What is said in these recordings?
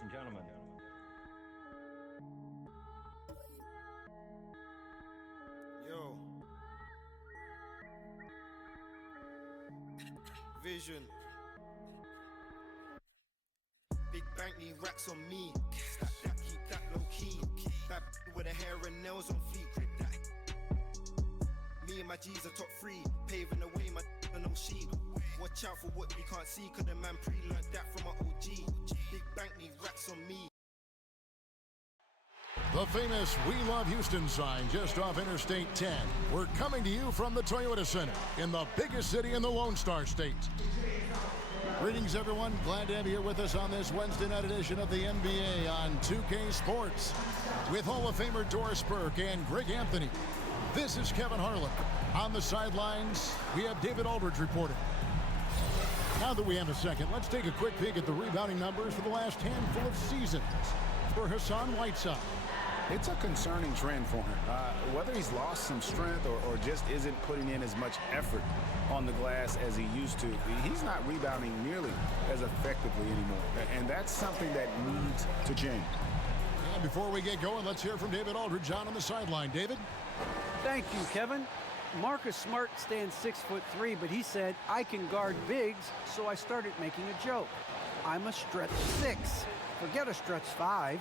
ladies and gentlemen. Yo. Vision. Big bank need racks on me. Stack that, keep that low key. Bad with the hair and nails on fleek. Grip that. Me and my G's are top 3. Paving the way, my no sheep. Watch out for what you can't see, cause the man pre-learned that from an OG. Big bank need racks on me. The famous We Love Houston sign just off Interstate 10. We're coming to you from the Toyota Center in the biggest city in the Lone Star State. Greetings, everyone. Glad to have you here with us on this Wednesday night edition of the NBA on 2K Sports. With Hall of Famer Doris Burke and Greg Anthony, this is Kevin Harlan. On the sidelines, we have David Aldridge reporting. Now that we have a second, let's take a quick peek at the rebounding numbers for the last handful of seasons for Hassan Whiteside. It's a concerning trend for him. Whether he's lost some strength or just isn't putting in as much effort on the glass as he used to, he's not rebounding nearly as effectively anymore. And that's something that needs to change. And before we get going, let's hear from David Aldridge on the sideline. David? Thank you, Kevin. Marcus Smart stands 6'3", but he said, I can guard bigs, so I started making a joke. I'm a stretch 6. Forget a stretch 5.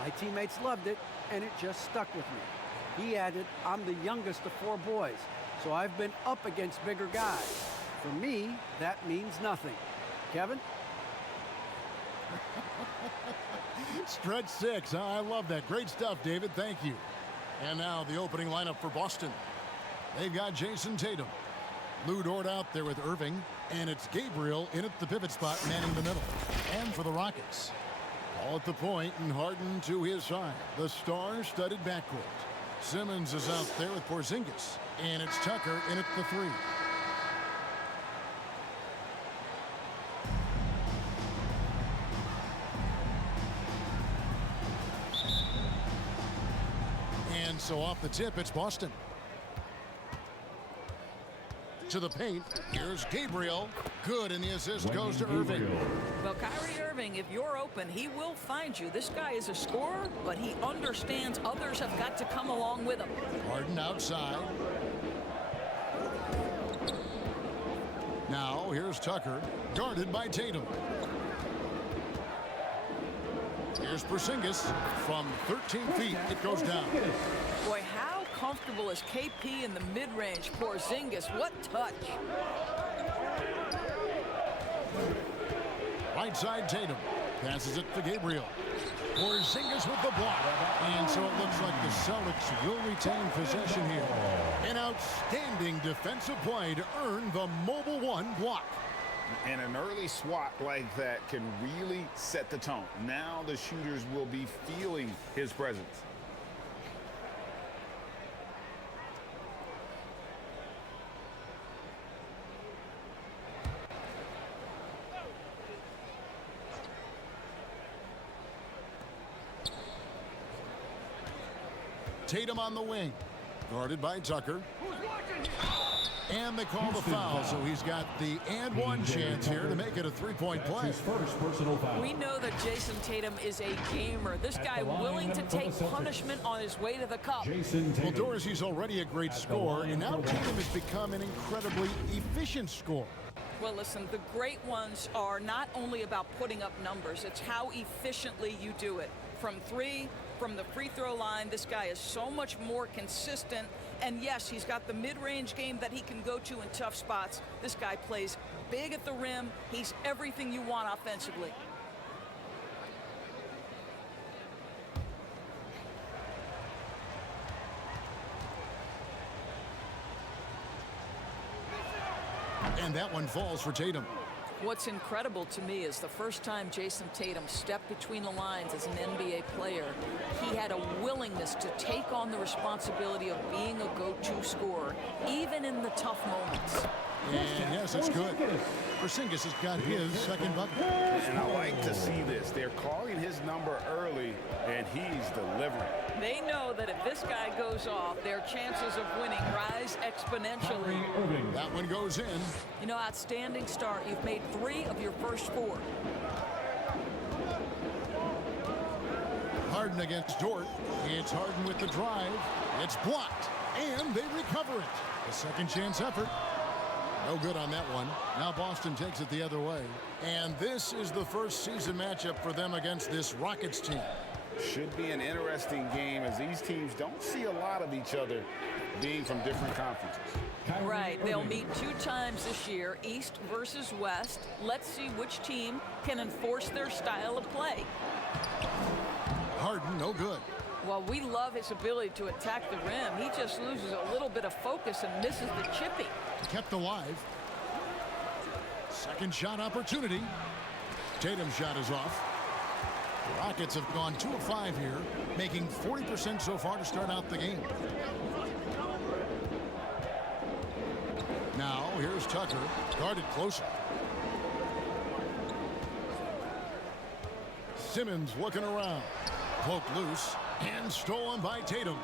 My teammates loved it, and it just stuck with me. He added, I'm the youngest of 4 boys, so I've been up against bigger guys. For me, that means nothing. Kevin? Stretch 6. Huh? I love that. Great stuff, David. Thank you. And now the opening lineup for Boston. They've got Jason Tatum. Lou Dort out there with Irving. And it's Gabriel in at the pivot spot, manning the middle. And for the Rockets, all at the point and Harden to his side. The star-studded backcourt. Simmons is out there with Porzingis. And it's Tucker in at the 3. And so off the tip, it's Boston. To the paint, here's Gabriel. Good, and the assist goes to Irving. Well, Kyrie Irving, if you're open, he will find you. This guy is a scorer, but he understands others have got to come along with him. Harden outside. Now, here's Tucker, guarded by Tatum. Here's Porzingis from 13 feet. It goes down. Boy, how comfortable is KP in the mid-range? Porzingis, what touch. Right side, Tatum. Passes it to Gabriel. Porzingis with the block. And so it looks like the Celtics will retain possession here. An outstanding defensive play to earn the Mobile One block. And an early swat like that can really set the tone. Now the shooters will be feeling his presence. Tatum on the wing, guarded by Tucker. And they call the foul, so he's got the and one chance here to make it a three-point play. We know that Jason Tatum is a gamer. This guy willing to take punishment on his way to the cup. Well, Dorsey's already a great scorer, and now Tatum has become an incredibly efficient scorer. Well, listen, the great ones are not only about putting up numbers, it's how efficiently you do it. From 3, from the free throw line, this guy is so much more consistent. And yes, he's got the mid-range game that he can go to in tough spots. This guy plays big at the rim. He's everything you want offensively. And that one falls for Tatum. What's incredible to me is the first time Jason Tatum stepped between the lines as an NBA player, he had a willingness to take on the responsibility of being a go-to scorer, even in the tough moments. And yes, it's good. Porzingis has got his second bucket. And I like to see this. They're calling his number early, and he's delivering. They know that if this guy goes off, their chances of winning rise exponentially. That one goes in. You know, outstanding start. You've made 3 of your first 4. Harden against Dort. It's Harden with the drive. It's blocked, and they recover it. A second chance effort. No good on that one. Now Boston takes it the other way. And this is the first season matchup for them against this Rockets team. Should be an interesting game as these teams don't see a lot of each other being from different conferences. Right. They'll meet 2 times this year, East versus West. Let's see which team can enforce their style of play. Harden, no good. Well, we love his ability to attack the rim. He just loses a little bit of focus and misses the chippy. Kept alive. Second shot opportunity. Tatum's shot is off. The Rockets have gone 2 of 5 here, making 40% so far to start out the game. Now, here's Tucker, guarded closer. Simmons looking around. Poked loose and stolen by Tatum.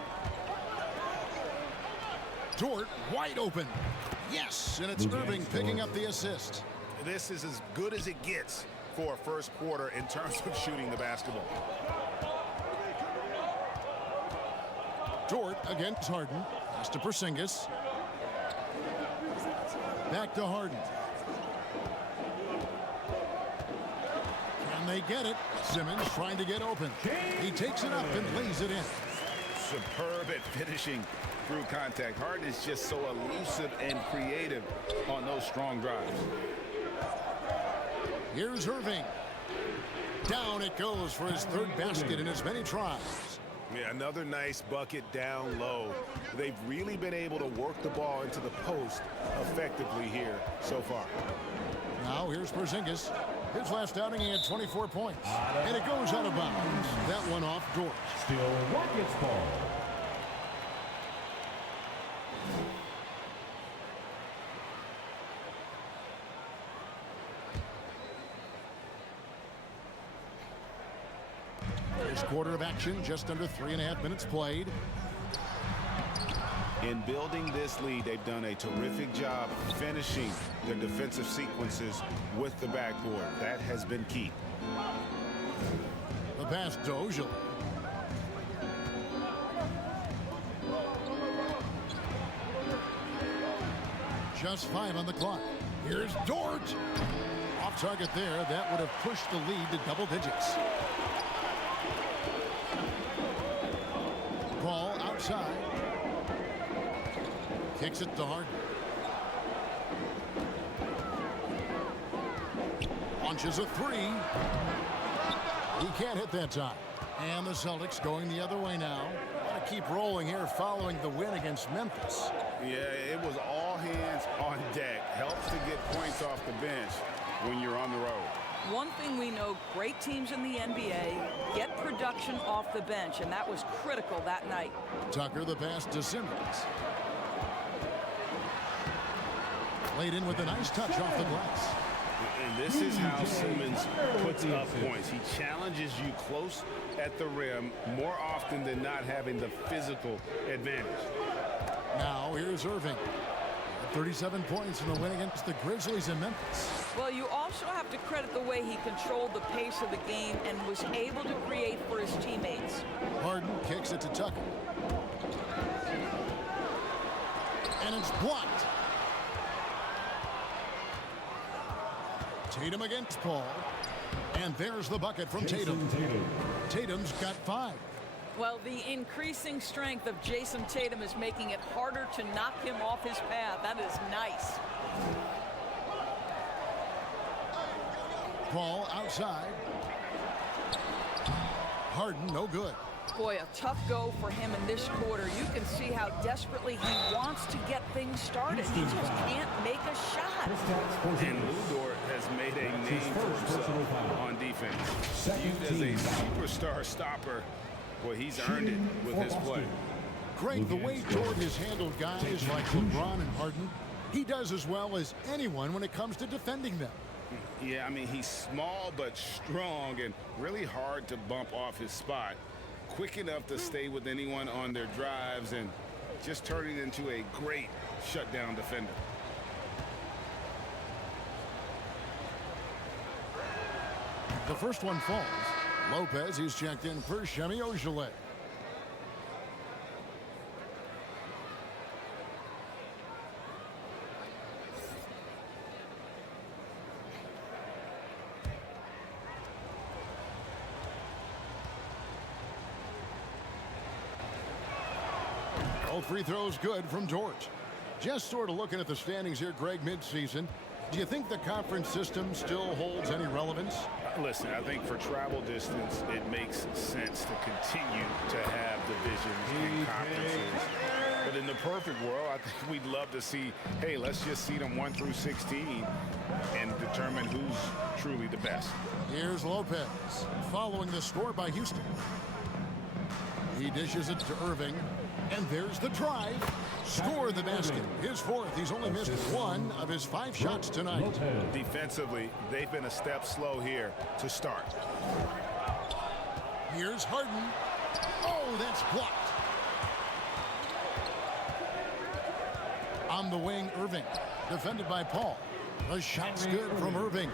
Dort wide open. Yes, and it's Irving picking up the assist. This is as good as it gets for a first quarter in terms of shooting the basketball. Dort against Harden. Pass to Porzingis. Back to Harden. Can they get it? Simmons trying to get open. He takes it up and lays it in. Superb at finishing through contact. Harden is just so elusive and creative on those strong drives. Here's Irving. Down it goes for his 3rd basket in as many tries. Yeah, another nice bucket down low. They've really been able to work the ball into the post effectively here so far. Now here's Porzingis. His last outing, he had 24 points. And it goes out of bounds. That one off Dort. Still Rockets ball. First quarter of action, just under 3.5 minutes played. In building this lead, they've done a terrific job finishing their defensive sequences with the backboard. That has been key. The pass to Ojale. Just 5 on the clock. Here's Dort. Off target there. That would have pushed the lead to double digits. Ball outside. Kicks it to Harden. Launches a 3. He can't hit that time. And the Celtics going the other way now. Want to keep rolling here following the win against Memphis. Yeah, it was all hands on deck. Helps to get points off the bench when you're on the road. One thing we know, great teams in the NBA get production off the bench, and that was critical that night. Tucker, the pass to Simmons. Laid in with a nice touch off the glass. And this is how Simmons puts up points. He challenges you close at the rim more often than not, having the physical advantage. Now here's Irving. 37 points in the win against the Grizzlies in Memphis. Well, you also have to credit the way he controlled the pace of the game and was able to create for his teammates. Harden kicks it to Tucker. And it's blocked. Tatum against Paul. And there's the bucket from Tatum. Tatum's got 5. Well, the increasing strength of Jason Tatum is making it harder to knock him off his path. That is nice. Paul outside. Harden, no good. Boy, a tough go for him in this quarter. You can see how desperately he wants to get things started. He just can't make a shot. And Lou Dort has made a name for himself on defense. Viewed as a superstar stopper, well, he's earned it with his play. Greg, the way Dort has handled guys like LeBron and Harden, he does as well as anyone when it comes to defending them. Yeah, I mean, he's small but strong and really hard to bump off his spot. Quick enough to stay with anyone on their drives and just turning into a great shutdown defender. The first one falls. Lopez, he's checked in for Shemi Ojeleye. Both free throws good from George. Just sort of looking at the standings here, Greg, midseason. Do you think the conference system still holds any relevance? Listen, I think for travel distance, it makes sense to continue to have divisions and conferences. But in the perfect world, I think we'd love to see, hey, let's just seed them 1 through 16 and determine who's truly the best. Here's Lopez, following the score by Houston. He dishes it to Irving, and there's the drive. Score the basket. His fourth. He's only missed 1 of his 5 shots tonight. Defensively, they've been a step slow here to start. Here's Harden. Oh, that's blocked. On the wing, Irving. Defended by Paul. The shot's good from Irving.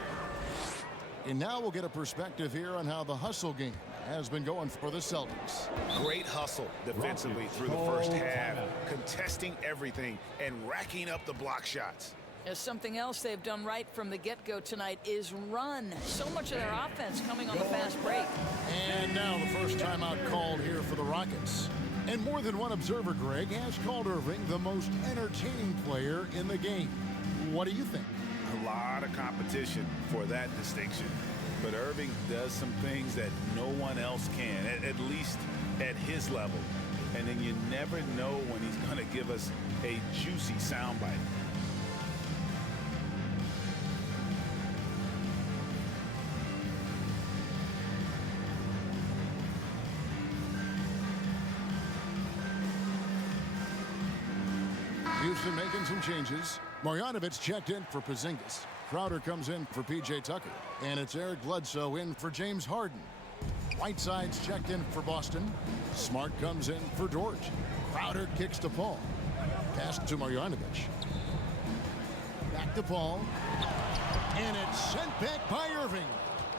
And now we'll get a perspective here on how the hustle game has been going for the Celtics. Great hustle defensively through the first half, contesting everything and racking up the block shots. There's something else they've done right from the get-go tonight is run. So much of their offense coming on the fast break. And now the first timeout called here for the Rockets. And more than one observer, Greg, has called Irving the most entertaining player in the game. What do you think? A lot of competition for that distinction. But Irving does some things that no one else can, at least at his level. And then you never know when he's going to give us a juicy soundbite. Houston making some changes. Marjanovic checked in for Porzingis. Crowder comes in for P.J. Tucker. And it's Eric Bledsoe in for James Harden. Whiteside's checked in for Boston. Smart comes in for George. Crowder kicks to Paul. Pass to Marjanovic. Back to Paul. And it's sent back by Irving.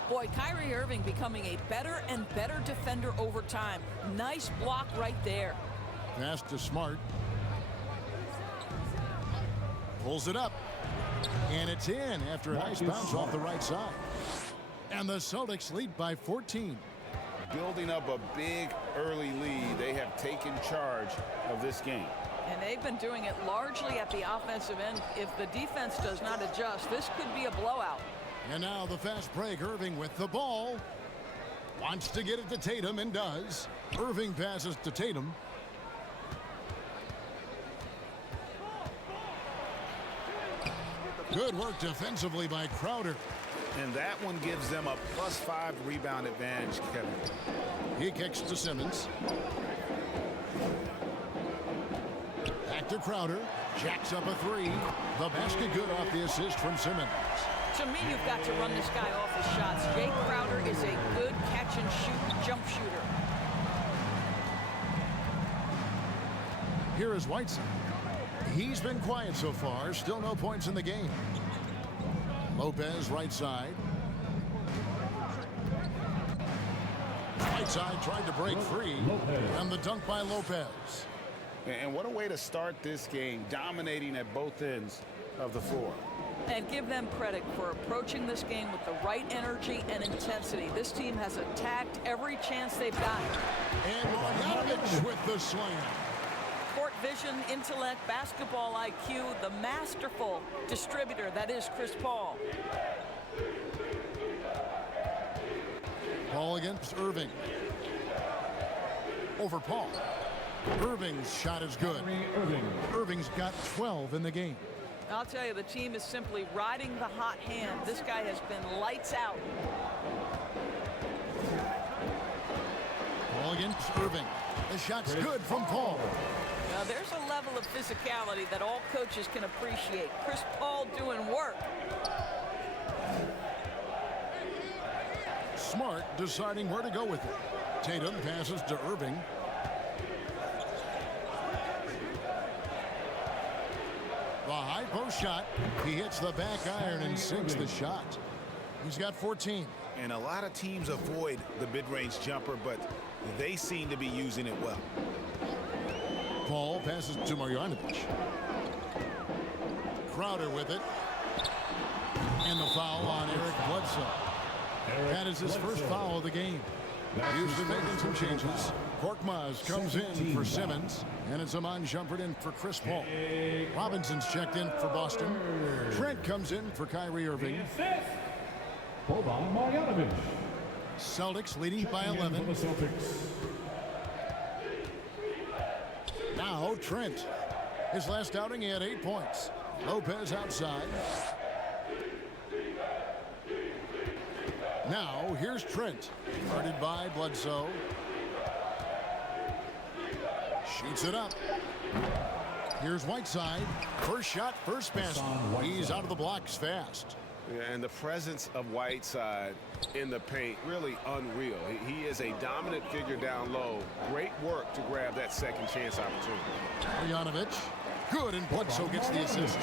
Boy, Kyrie Irving becoming a better and better defender over time. Nice block right there. Pass to Smart. Pulls it up. And it's in after a nice bounce off the right side. And the Celtics lead by 14. Building up a big early lead, they have taken charge of this game. And they've been doing it largely at the offensive end. If the defense does not adjust, this could be a blowout. And now the fast break. Irving with the ball. Wants to get it to Tatum and does. Irving passes to Tatum. Good work defensively by Crowder. And that one gives them a +5 rebound advantage, Kevin. He kicks to Simmons. Back to Crowder. Jacks up a 3. The basket good off the assist from Simmons. To me, you've got to run this guy off his shots. Jay Crowder is a good catch-and-shoot jump shooter. Here is Whiteside. He's been quiet so far. Still no points in the game. Lopez right side. Whiteside tried to break free. And the dunk by Lopez. And what a way to start this game, dominating at both ends of the floor. And give them credit for approaching this game with the right energy and intensity. This team has attacked every chance they've got. And Marjanovic with the slam. Court vision, intellect, basketball IQ, the masterful distributor that is Chris Paul. Paul against Irving. Over Paul. Irving's shot is good. Irving's got 12 in the game. I'll tell you, the team is simply riding the hot hand. This guy has been lights out. Paul against Irving. The shot's good from Paul. Now, there's a level of physicality that all coaches can appreciate. Chris Paul doing work. Smart deciding where to go with it. Tatum passes to Irving. The high post shot. He hits the back iron and sinks the shot. He's got 14. And a lot of teams avoid the mid-range jumper, but they seem to be using it well. Paul passes to Marjanovic. Crowder with it. And the foul on Eric Bledsoe. That is his first foul of the game. Houston making some changes. Korkmaz comes in for Simmons. And it's Amon Shumpert in for Chris Paul. Robinson's checked in for Boston. Trent comes in for Kyrie Irving. Celtics leading by 11. Now Trent. His last outing he had 8 points. Lopez outside. Now here's Trent. Guarded by Bledsoe. Shoots it up. Here's Whiteside. First shot, first basket. He's out of the blocks fast. Yeah, and the presence of Whiteside in the paint, really unreal. He is a dominant figure down low. Great work to grab that second chance opportunity. Marjanovic. Good, and Bledsoe gets the assist.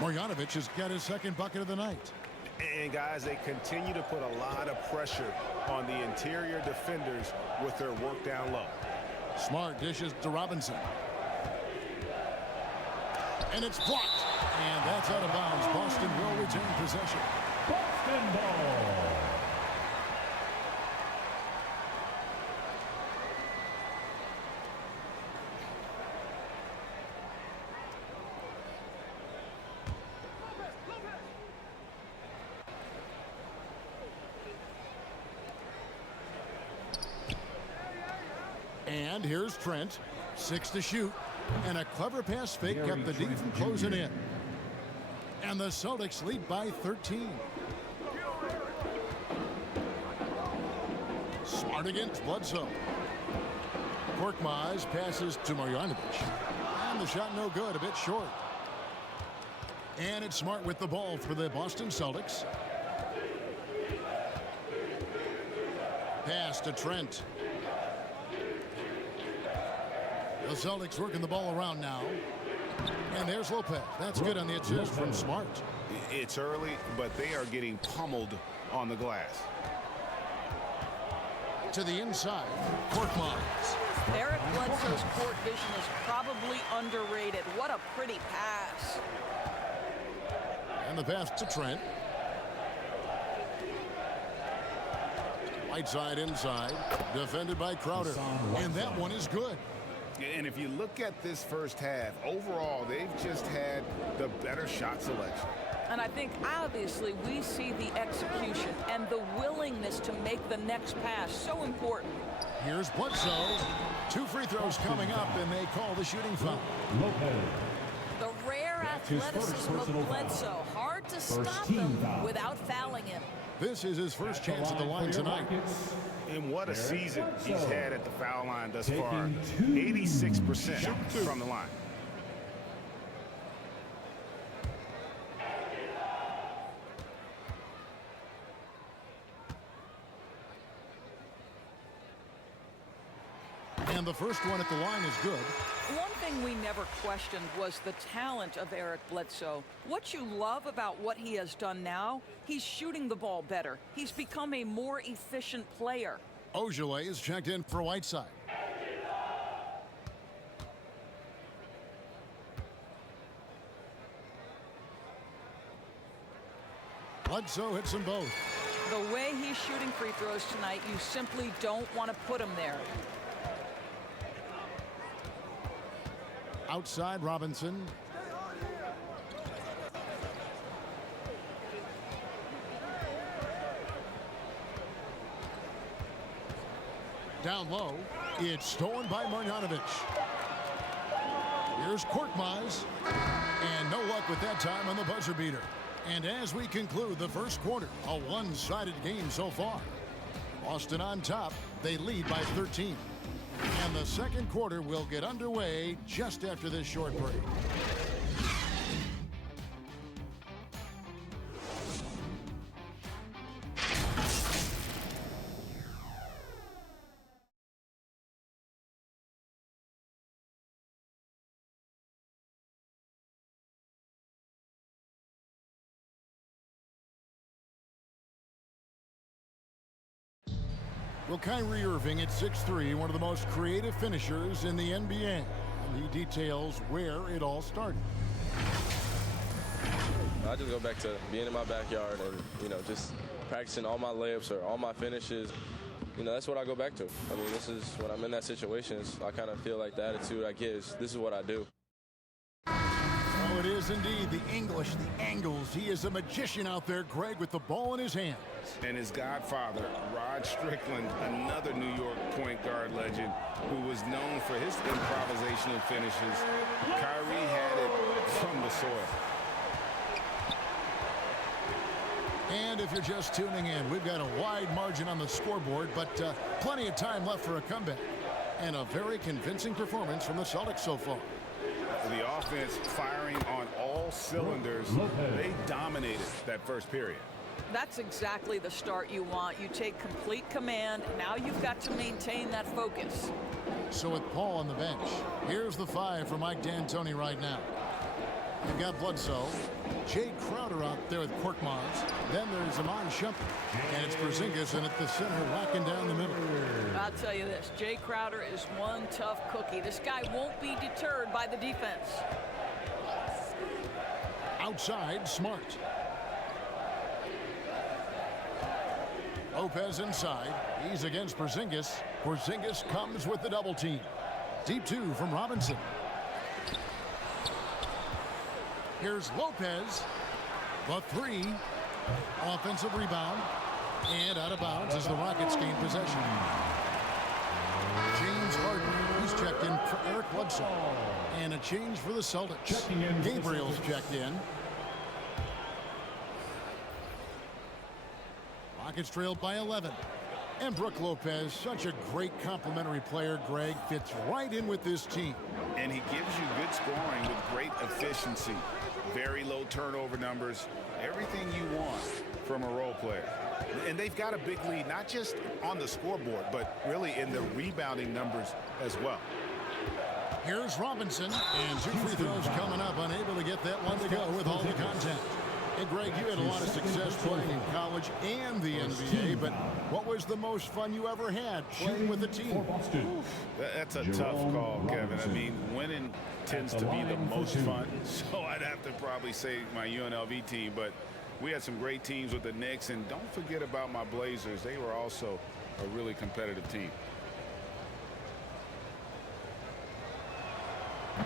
Marjanovic has got his second bucket of the night. And guys, they continue to put a lot of pressure on the interior defenders with their work down low. Smart dishes to Robinson. And it's blocked. And that's out of bounds. Boston will retain possession. Boston ball. And here's Trent. 6 to shoot. And a clever pass fake kept the D from closing in. And the Celtics lead by 13. Smart against Bledsoe. Korkmaz passes to Marjanovic. And the shot no good, a bit short. And it's Smart with the ball for the Boston Celtics. Pass to Trent. The Celtics working the ball around now. And there's Lopez. That's good on the assist from Smart. It's early, but they are getting pummeled on the glass. To the inside, Korkmaz. Eric Bledsoe's court vision is probably underrated. What a pretty pass. And the pass to Trent. Whiteside inside, defended by Crowder. And that one is good. And if you look at this first half, overall, they've just had the better shot selection. And I think, obviously, we see the execution and the willingness to make the next pass so important. Here's Bledsoe. 2 free throws coming up, and they call the shooting foul. The rare athleticism of Bledsoe. Hard to stop him without fouling him. This is his first chance at the line tonight. And what a season he's had at the foul line thus far. 86% from the line. And the first one at the line is good. One thing we never questioned was the talent of Eric Bledsoe. What you love about what he has done now, he's shooting the ball better. He's become a more efficient player. Ojale is checked in for Whiteside. Bledsoe hits them both. The way he's shooting free throws tonight, you simply don't want to put him there. Outside Robinson. Down low. It's stolen by Marjanovic. Here's Korkmaz. And no luck with that time on the buzzer beater. And as we conclude the first quarter, a one-sided game so far. Boston on top. They lead by 13. And the second quarter will get underway just after this short break. Well, Kyrie Irving at 6'3", one of the most creative finishers in the NBA. And he details where it all started. I just go back to being in my backyard and, you know, just practicing all my layups or all my finishes. You know, that's what I go back to. I mean, this is when I'm in that situation, I kind of feel like the attitude I get is this is what I do. Oh, it is indeed the English, the angles. He is a magician out there, Greg, with the ball in his hands. And his godfather, Rod Strickland, another New York point guard legend who was known for his improvisational finishes. Kyrie had it from the soil. And if you're just tuning in, we've got a wide margin on the scoreboard, but plenty of time left for a comeback. And a very convincing performance from the Celtics so far. The offense firing on all cylinders. They dominated that first period. That's exactly the start you want. You take complete command. Now you've got to maintain that focus. So with Paul on the bench, here's the 5 for Mike D'Antoni right now. You've got Bledsoe, Jay Crowder out there with Korkmaz. Then there's Iman Shumpert, and it's Porzingis in at the center, locking down the middle. I'll tell you this, Jay Crowder is one tough cookie. This guy won't be deterred by the defense. Outside, Smart. Lopez inside. He's against Porzingis. Porzingis comes with the double team. Deep 2 from Robinson. Here's Lopez. The 3. Offensive rebound. And out of bounds as the Rockets gain possession. James Harden. He's checked in for Eric Bledsoe. And a change for the Celtics. Gabriel's checked in. Rockets trailed by 11. And Brook Lopez, such a great complementary player, Greg, fits right in with this team. And he gives you good scoring with great efficiency. Very low turnover numbers. Everything you want from a role player. And they've got a big lead, not just on the scoreboard, but really in the rebounding numbers as well. Here's Robinson, and 2 free throws coming up, unable to get that one to go with all the contact. Hey, Greg, you had a lot of success playing in college and the NBA, but what was the most fun you ever had playing with a team? That's a tough call, Kevin. I mean, winning tends to be the most fun, so I'd have to probably say my UNLV team, but we had some great teams with the Knicks, and don't forget about my Blazers. They were also a really competitive team.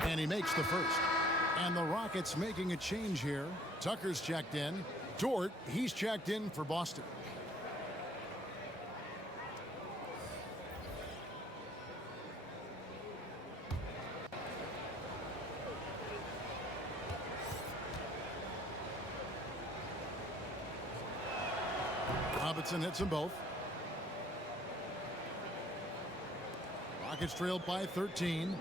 And he makes the first. And the Rockets making a change here. Tucker's checked in. Dort, he's checked in for Boston. Robinson hits them both. Rockets trailed by 13.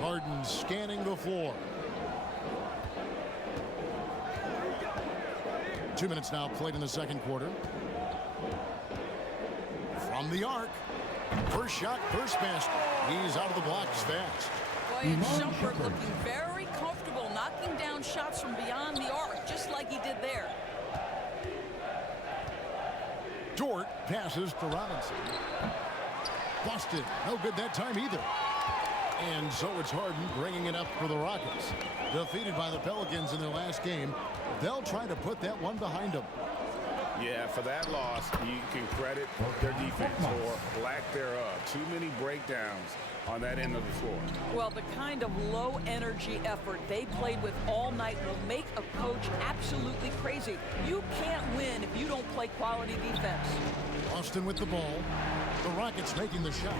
Harden scanning the floor. 2 minutes now played in the second quarter. From the arc. First shot, first basket. He's out of the blocks fast. Boy, and Shumpert looking very comfortable knocking down shots from beyond the arc, just like he did there. Dort passes to Robinson. Busted. No good that time either. And so it's Harden bringing it up for the Rockets. Defeated by the Pelicans in their last game, they'll try to put that one behind them. Yeah, for that loss, you can credit their defense or lack thereof. Too many breakdowns on that end of the floor. Well, the kind of low-energy effort they played with all night will make a coach absolutely crazy. You can't win if you don't play quality defense. Austin with the ball. The Rockets making the shot.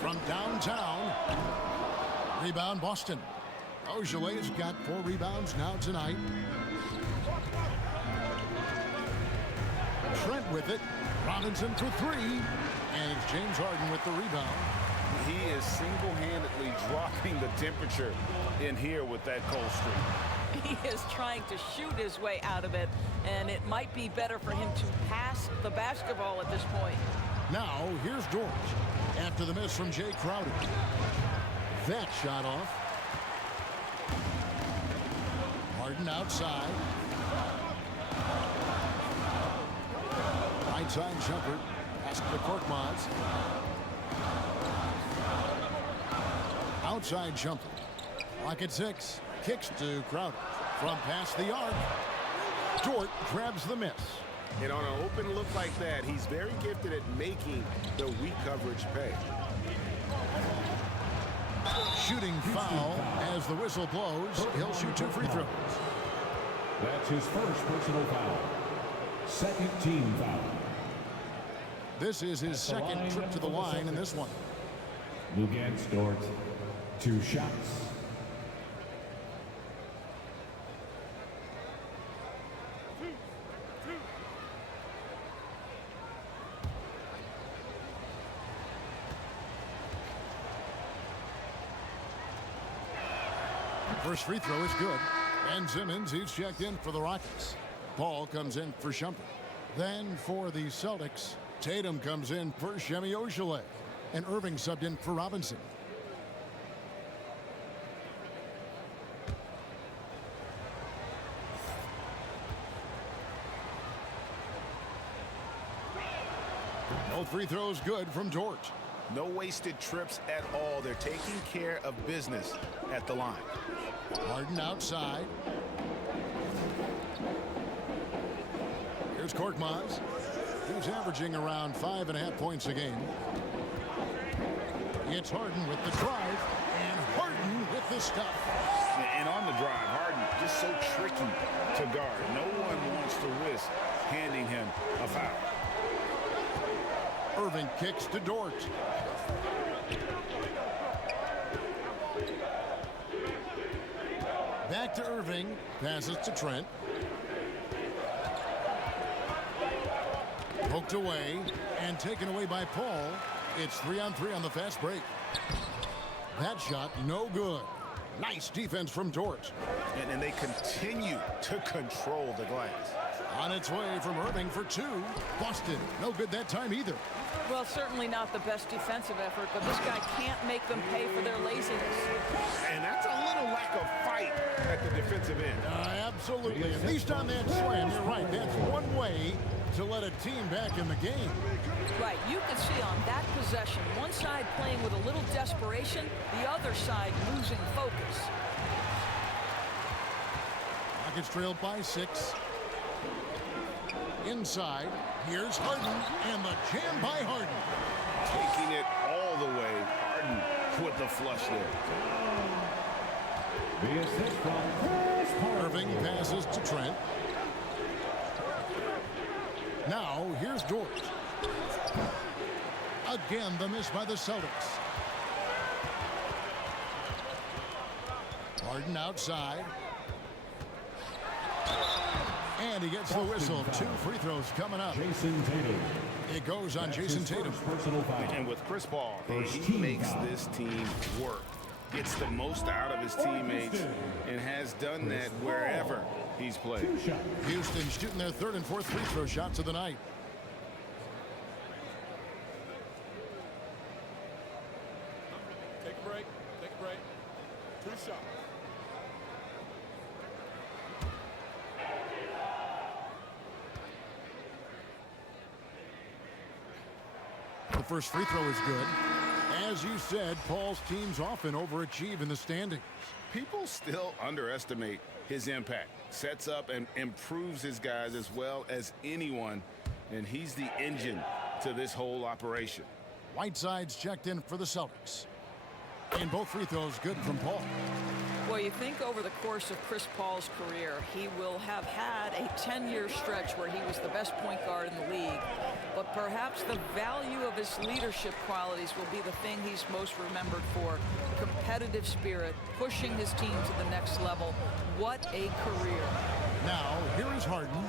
From downtown. Rebound, Boston. Ojelé's got 4 rebounds now tonight. Trent with it. Robinson for 3. And it's James Harden with the rebound. He is single-handedly dropping the temperature in here with that cold streak. He is trying to shoot his way out of it, and it might be better for him to pass the basketball at this point. Now, here's Dort. After the miss from Jay Crowder. That shot off. Harden outside. Right side jumper. Pass to Korkmaz. Outside jumper. Lock at 6. Kicks to Crowder. From past the arc. Dort grabs the miss. And on an open look like that, he's very gifted at making the weak coverage pay. Shooting foul as the whistle blows. He'll shoot 2 free throws. That's his first personal foul. Second team foul. This is his second trip to the line in this one. Lugansk Dort, 2 shots. First free throw is good. Ben Simmons, he's checked in for the Rockets. Paul comes in for Shumpert. Then for the Celtics, Tatum comes in for Shemi Oshale. And Irving subbed in for Robinson. Both free throws good from Dort. No wasted trips at all. They're taking care of business at the line. Harden outside. Here's Korkmaz. He's averaging around 5.5 points a game. It's Harden with the drive, and Harden with the stuff. And on the drive, Harden just so tricky to guard. No one wants to risk handing him a foul. Irving kicks to Dort. Back to Irving. Passes to Trent. Poked away and taken away by Paul. It's 3-on-3 on the fast break. That shot no good. Nice defense from Dort. And they continue to control the glass. On its way from Irving for 2. Busted. No good that time either. Well, certainly not the best defensive effort, but this guy can't make them pay for their laziness. And that's a little lack of fight at the defensive end. Absolutely. At least on that slam, you're right. That's one way to let a team back in the game. Right. You can see on that possession, one side playing with a little desperation, the other side losing focus. Rockets trailed by 6. Inside, here's Harden, and the jam by Harden. Taking it all the way. Harden with the flush there. The assist from Chris Paul. Irving passes to Trent. Now, here's Dort. Again, the miss by the Celtics. Harden outside. And he gets the whistle. 2 free throws coming up. Jason Tatum. It goes on Jason Tatum. Personal foul. And with Chris Paul, he team makes foul. this team work. Gets the most out of his teammates and has done that wherever he's played. 2 shots. Houston shooting their 3rd and 4th free throw shots of the night. Take a break. Take a break. 2 shots. The first free throw is good. As you said, Paul's teams often overachieve in the standings. People still underestimate his impact. Sets up and improves his guys as well as anyone, and he's the engine to this whole operation. Whiteside's checked in for the Celtics. And both free throws good from Paul. Well, you think over the course of Chris Paul's career, he will have had a 10-year stretch where he was the best point guard in the league. But perhaps the value of his leadership qualities will be the thing he's most remembered for. Competitive spirit, pushing his team to the next level. What a career. Now, here is Harden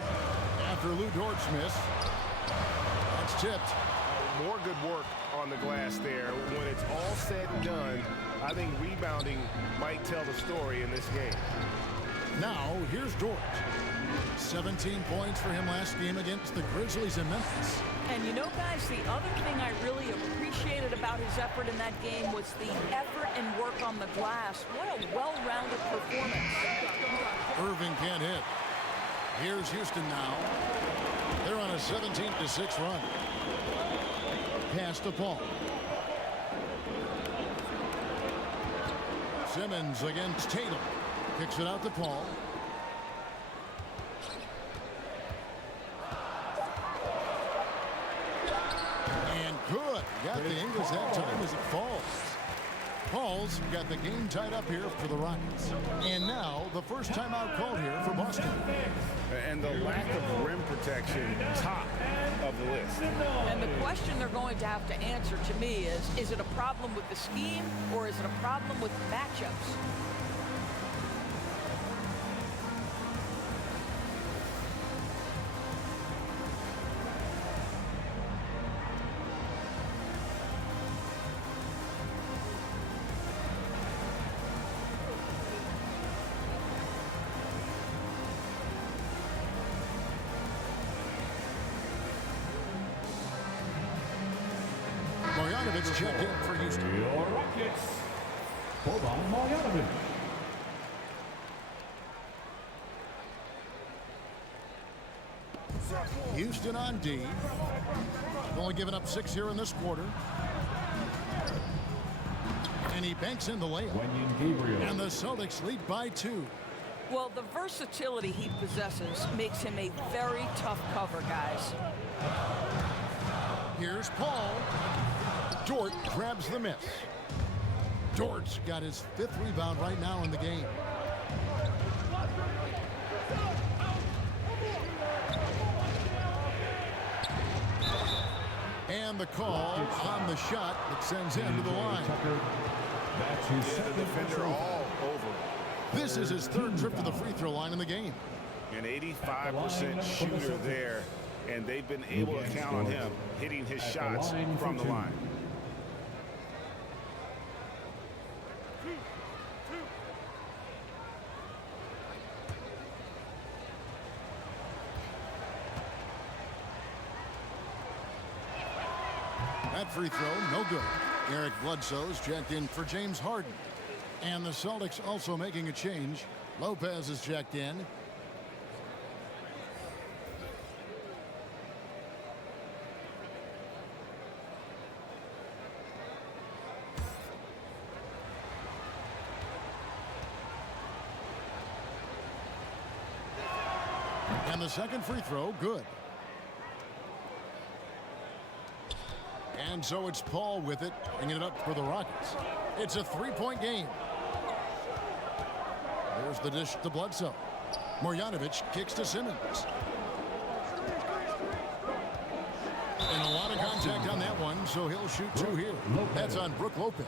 after Lou Dort's miss. That's tipped. More good work on the glass there. When it's all said and done, I think rebounding might tell the story in this game. Now, here's Dort. 17 points for him last game against the Grizzlies in Memphis. And you know, guys, the other thing I really appreciated about his effort in that game was the effort and work on the glass. What a well-rounded performance. Irving can't hit. Here's Houston now. They're on a 17-6 run. Pass to Paul. Simmons against Tatum. Kicks it out to Paul. And good. Got the Ingles that time as it falls. Paul's got the game tied up here for the Rockets. And now the first timeout called here for Boston. And the lack of rim protection, top of the list. And the question they're going to have to answer to me is it a problem with the scheme or is it a problem with matchups? Marjanovic checked in for Houston. Your Rockets, Boban Marjanovic. Houston on D. Only giving up 6 here in this quarter. And he banks in the layup. And the Celtics lead by 2. Well, the versatility he possesses makes him a very tough cover, guys. Here's Paul. Dort grabs the miss. Dort's got his 5th rebound right now in the game. And the call on the shot that sends him to the line. The defender all over. This is his 3rd trip to the free throw line in the game. An 85% shooter there, and they've been able to count on him hitting his shots from the line. That free throw, no good. Eric Bledsoe's checked in for James Harden. And the Celtics also making a change. Lopez is checked in. And the second free throw, good. And so it's Paul with it, bringing it up for the Rockets. It's a 3-point game. There's the dish to Bledsoe. Marjanovic kicks to Simmons. And a lot of contact on that one, so he'll shoot 2 here. That's on Brook Lopez.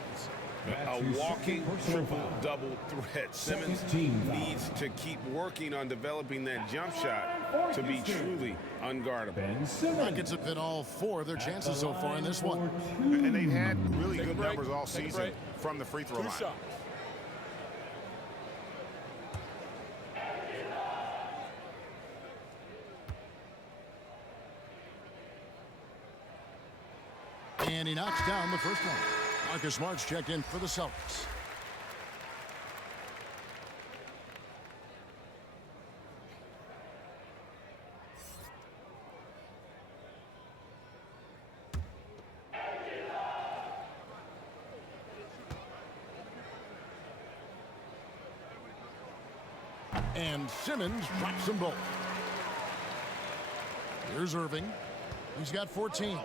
A walking triple-double threat. Simmons needs to keep working on developing that jump shot to be truly unguardable. Rockets have hit all 4 of their chances so far in this one. And they've had really good numbers all season from the free throw line. And he knocks down the first one. Marcus Smart's checked in for the Celtics. And Simmons drops them both. Here's Irving. He's got 14.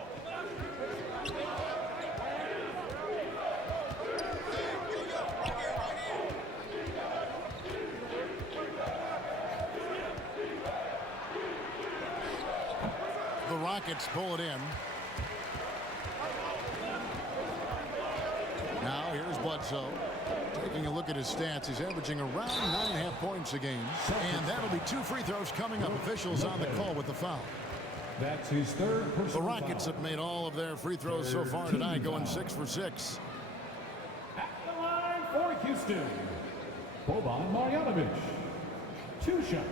The Rockets pull it in. Now here's Bledsoe. Taking a look at his stats, he's averaging around 9.5 points a game. And that'll be 2 free throws coming up. Officials on the call with the foul. That's his 3rd personal The Rockets have made all of their free throws so far tonight, going 6 for 6. At the line for Houston, Boban Marjanovic. 2 shots.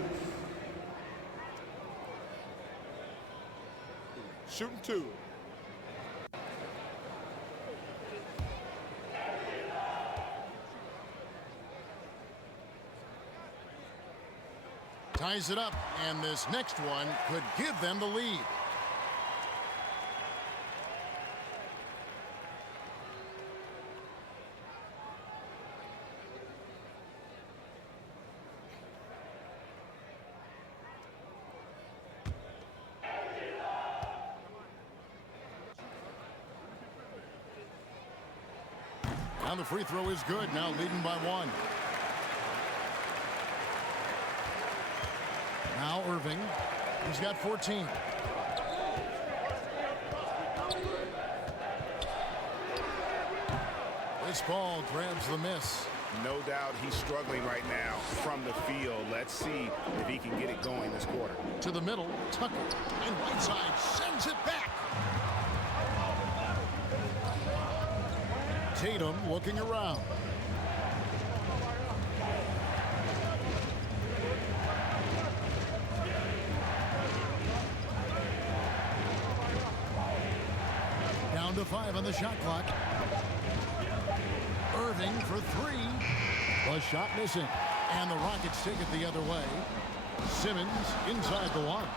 Shooting 2. Ties it up, and this next one could give them the lead. Now the free throw is good, now leading by 1. Now Irving, he's got 14. This ball grabs the miss. No doubt he's struggling right now from the field. Let's see if he can get it going this quarter. To the middle, Tucker, and Whiteside sends it back. Tatum looking around. Down to 5 on the shot clock. Irving for 3. The shot missing. And the Rockets take it the other way. Simmons inside the line.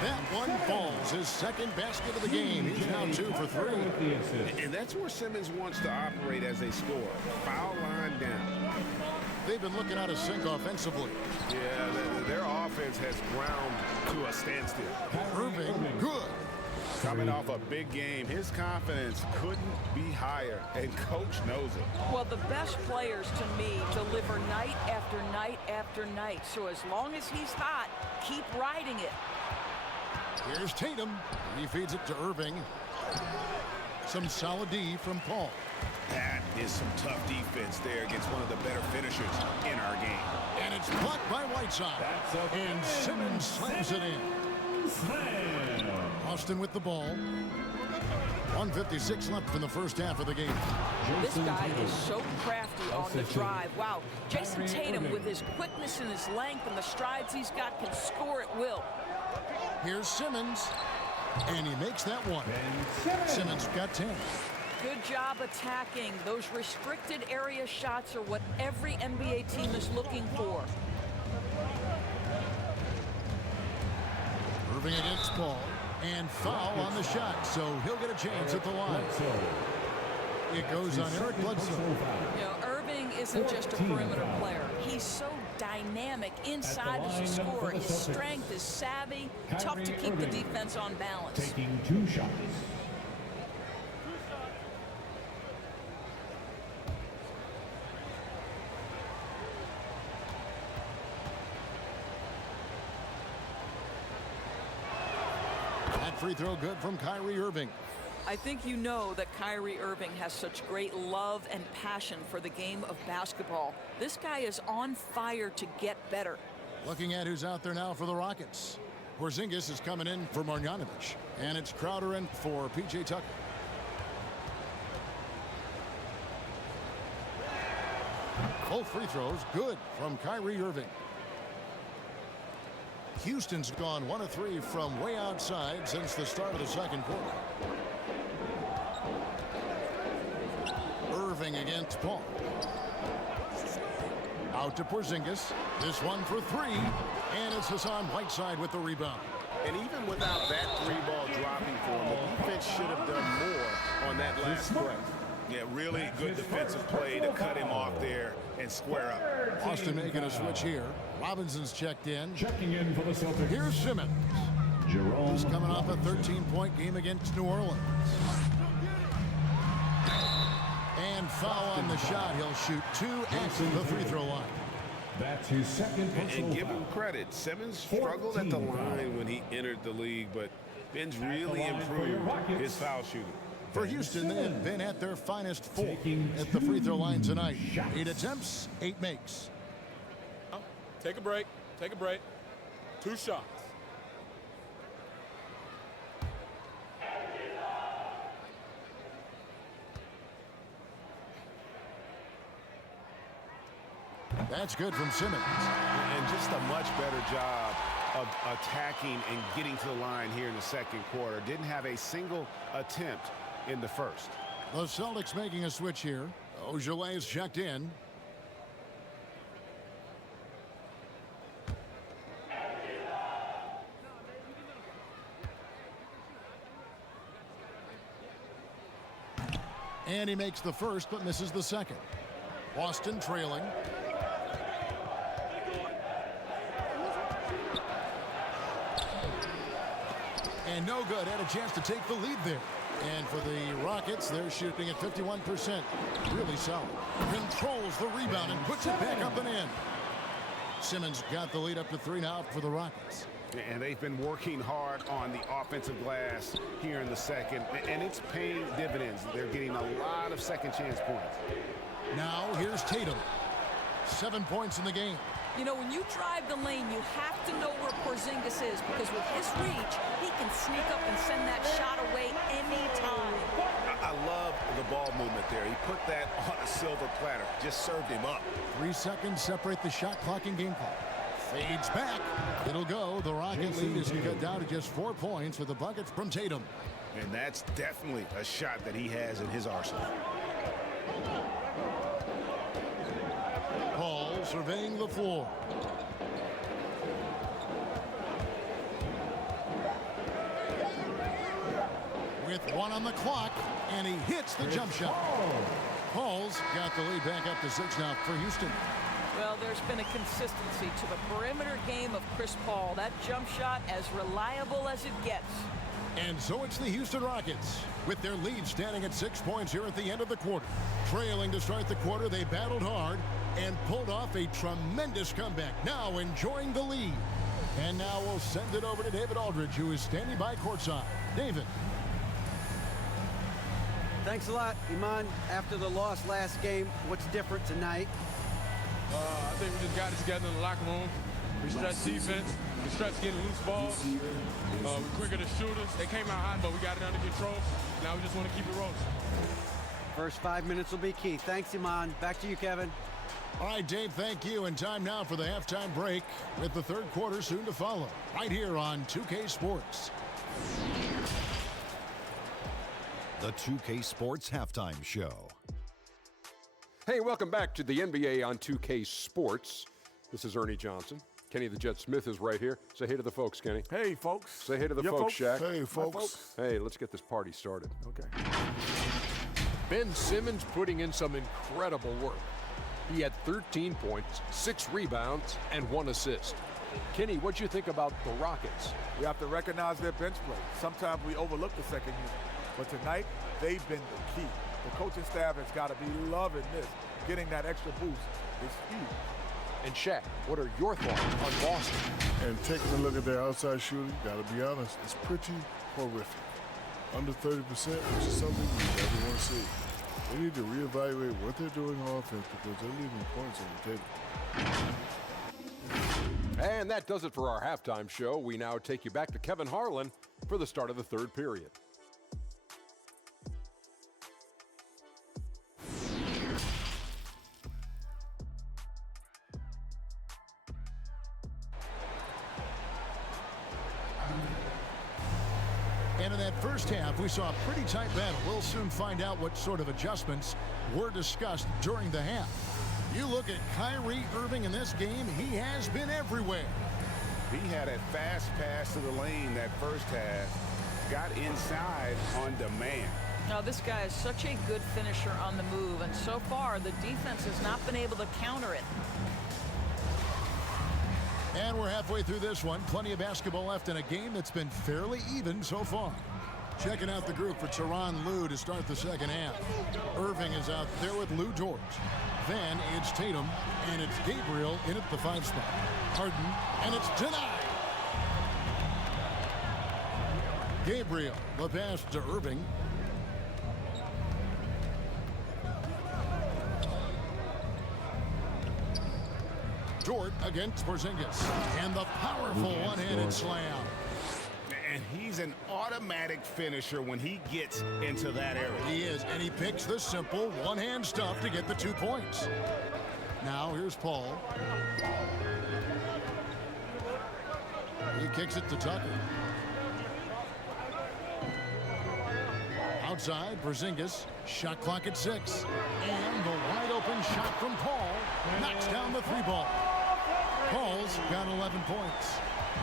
That one falls. His second basket of the game. He's now 2 for 3. And that's where Simmons wants to operate as a scorer. Foul line down. They've been looking out of sync offensively. Yeah, their offense has ground to a standstill. Irving, good. Coming off a big game, his confidence couldn't be higher, and coach knows it. Well, the best players to me deliver night after night after night. So as long as he's hot, keep riding it. Here's Tatum. He feeds it to Irving. Some solid D from Paul. That is some tough defense there against one of the better finishers in our game. And it's blocked by Whiteside. And Simmons slams it in. Austin with the ball. 1:56 left in the first half of the game. This guy is so crafty on the drive. Wow. Jason Tatum, with his quickness and his length and the strides he's got, can score at will. Here's Simmons. And he makes that one. Simmons got 10. Good job attacking. Those restricted area shots are what every NBA team is looking for. Irving against Paul. And foul on the shot, so he'll get a chance at the line. It goes on Eric Bledsoe. You know, Irving isn't just a perimeter player. He's so dynamic inside as a scorer. His strength, his savvy, tough to keep the defense on balance. Taking 2 shots. Free throw good from Kyrie Irving. I think you know that Kyrie Irving has such great love and passion for the game of basketball. This guy is on fire to get better. Looking at who's out there now for the Rockets. Porzingis is coming in for Marjanovic. And it's Crowder in for P.J. Tucker. Both free throws good from Kyrie Irving. Houston's gone 1 of 3 from way outside since the start of the second quarter. Irving against Paul. Out to Porzingis. This one for 3. And it's Hassan Whiteside with the rebound. And even without that 3-ball dropping for him, the defense should have done more on that last play. Yeah, really good defensive play to cut him off there and square up. Austin making a switch here. Robinson's checked in. Checking in for the Celtics. Here's Simmons. He's coming off a 13-point game against New Orleans. And foul on the shot. He'll shoot 2 at the free throw line. That's his second personal And give him foul. credit. Simmons struggled at the line when he entered the league, but Ben's really improved his foul shooting. For Houston, they have been at their finest 4 at the free throw line tonight. 8 attempts, 8 makes. Take a break. Take a break. 2 shots. That's good from Simmons. And just a much better job of attacking and getting to the line here in the second quarter. Didn't have a single attempt in the first. The Celtics making a switch here. Ojale is checked in. And he makes the first but misses the second. Boston trailing. And no good. Had a chance to take the lead there. And for the Rockets, they're shooting at 51%. Really solid. Controls the rebound and puts it back up and in. Simmons got the lead up to 3 now for the Rockets. And they've been working hard on the offensive glass here in the second. And it's paying dividends. They're getting a lot of second chance points. Now here's Tatum. 7 points in the game. You know, when you drive the lane, you have to know where Porzingis is, because with his reach, he can sneak up and send that shot away anytime. I love the ball movement there. He put that on a silver platter. Just served him up. 3 seconds separate the shot clock and game clock. Fades back. It'll go. The Rocket lead is cut down to just 4 points with a bucket from Tatum. And that's definitely a shot that he has in his arsenal. Paul surveying the floor. With 1 on the clock, and he hits the jump shot. Paul's got the lead back up to 6 now for Houston. Well, there's been a consistency to the perimeter game of Chris Paul. That jump shot as reliable as it gets. And so it's the Houston Rockets with their lead standing at 6 points here at the end of the quarter. Trailing to start the quarter, they battled hard and pulled off a tremendous comeback. Now enjoying the lead. And now we'll send it over to David Aldridge, who is standing by courtside. David. Thanks a lot, Iman. After the loss last game, what's different tonight? I think we just got it together in the locker room. We stretched defense. We stretched getting loose balls. We're quicker to shooters. They came out hot, but we got it under control. Now we just want to keep it rolling. First 5 minutes will be key. Thanks, Iman. Back to you, Kevin. All right, Dave, thank you. And time now for the halftime break with the third quarter soon to follow. Right here on 2K Sports. The 2K Sports Halftime Show. Hey, welcome back to the NBA on 2K Sports. This is Ernie Johnson. Kenny the Jet Smith is right here. Say hey to the folks, Kenny. Hey, folks. Say hey to the folks, Shaq. Hey, folks. Hey, let's get this party started. Okay. Ben Simmons putting in some incredible work. He had 13 points, 6 rebounds, and 1 assist. Kenny, what'd you think about the Rockets? We have to recognize their bench play. Sometimes we overlook the second unit. But tonight, they've been the key. The coaching staff has got to be loving this. Getting that extra boost is huge. And Shaq, what are your thoughts on Boston? And taking a look at their outside shooting, got to be honest, it's pretty horrific. Under 30%, which is something we never want to see. They need to reevaluate what they're doing on offense because they're leaving points on the table. And that does it for our halftime show. We now take you back to Kevin Harlan for the start of the third period. And in that first half, we saw a pretty tight battle. We'll soon find out what sort of adjustments were discussed during the half. You look at Kyrie Irving in this game, he has been everywhere. He had a fast pass to the lane that first half, got inside on demand. Now, this guy is such a good finisher on the move, and so far, the defense has not been able to counter it. And we're halfway through this one. Plenty of basketball left in a game that's been fairly even so far. Checking out the group for Tyronn Lue to start the second half. Irving is out there with Lou George. Then it's Tatum, and it's Gabriel in at the 5 spot. Harden, and it's denied. Gabriel, the pass to Irving. Dort against Porzingis. And the powerful one-handed slam. And he's an automatic finisher when he gets into that area. He is, and he picks the simple one-hand stuff to get the 2 points. Now here's Paul. He kicks it to Tucker. Outside, Porzingis. Shot clock at 6. And the wide open shot from Paul knocks down the 3 ball. Paul's got 11 points.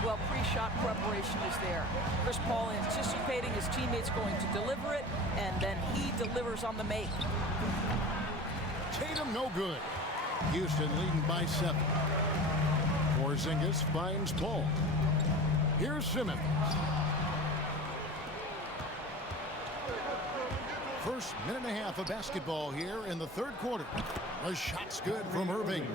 Well, pre-shot preparation is there. Chris Paul anticipating his teammates going to deliver it, and then he delivers on the make. Tatum no good. Houston leading by 7. Porzingis finds Paul. Here's Simmons. First minute and a half of basketball here in the 3rd quarter. The shot's good from Irving.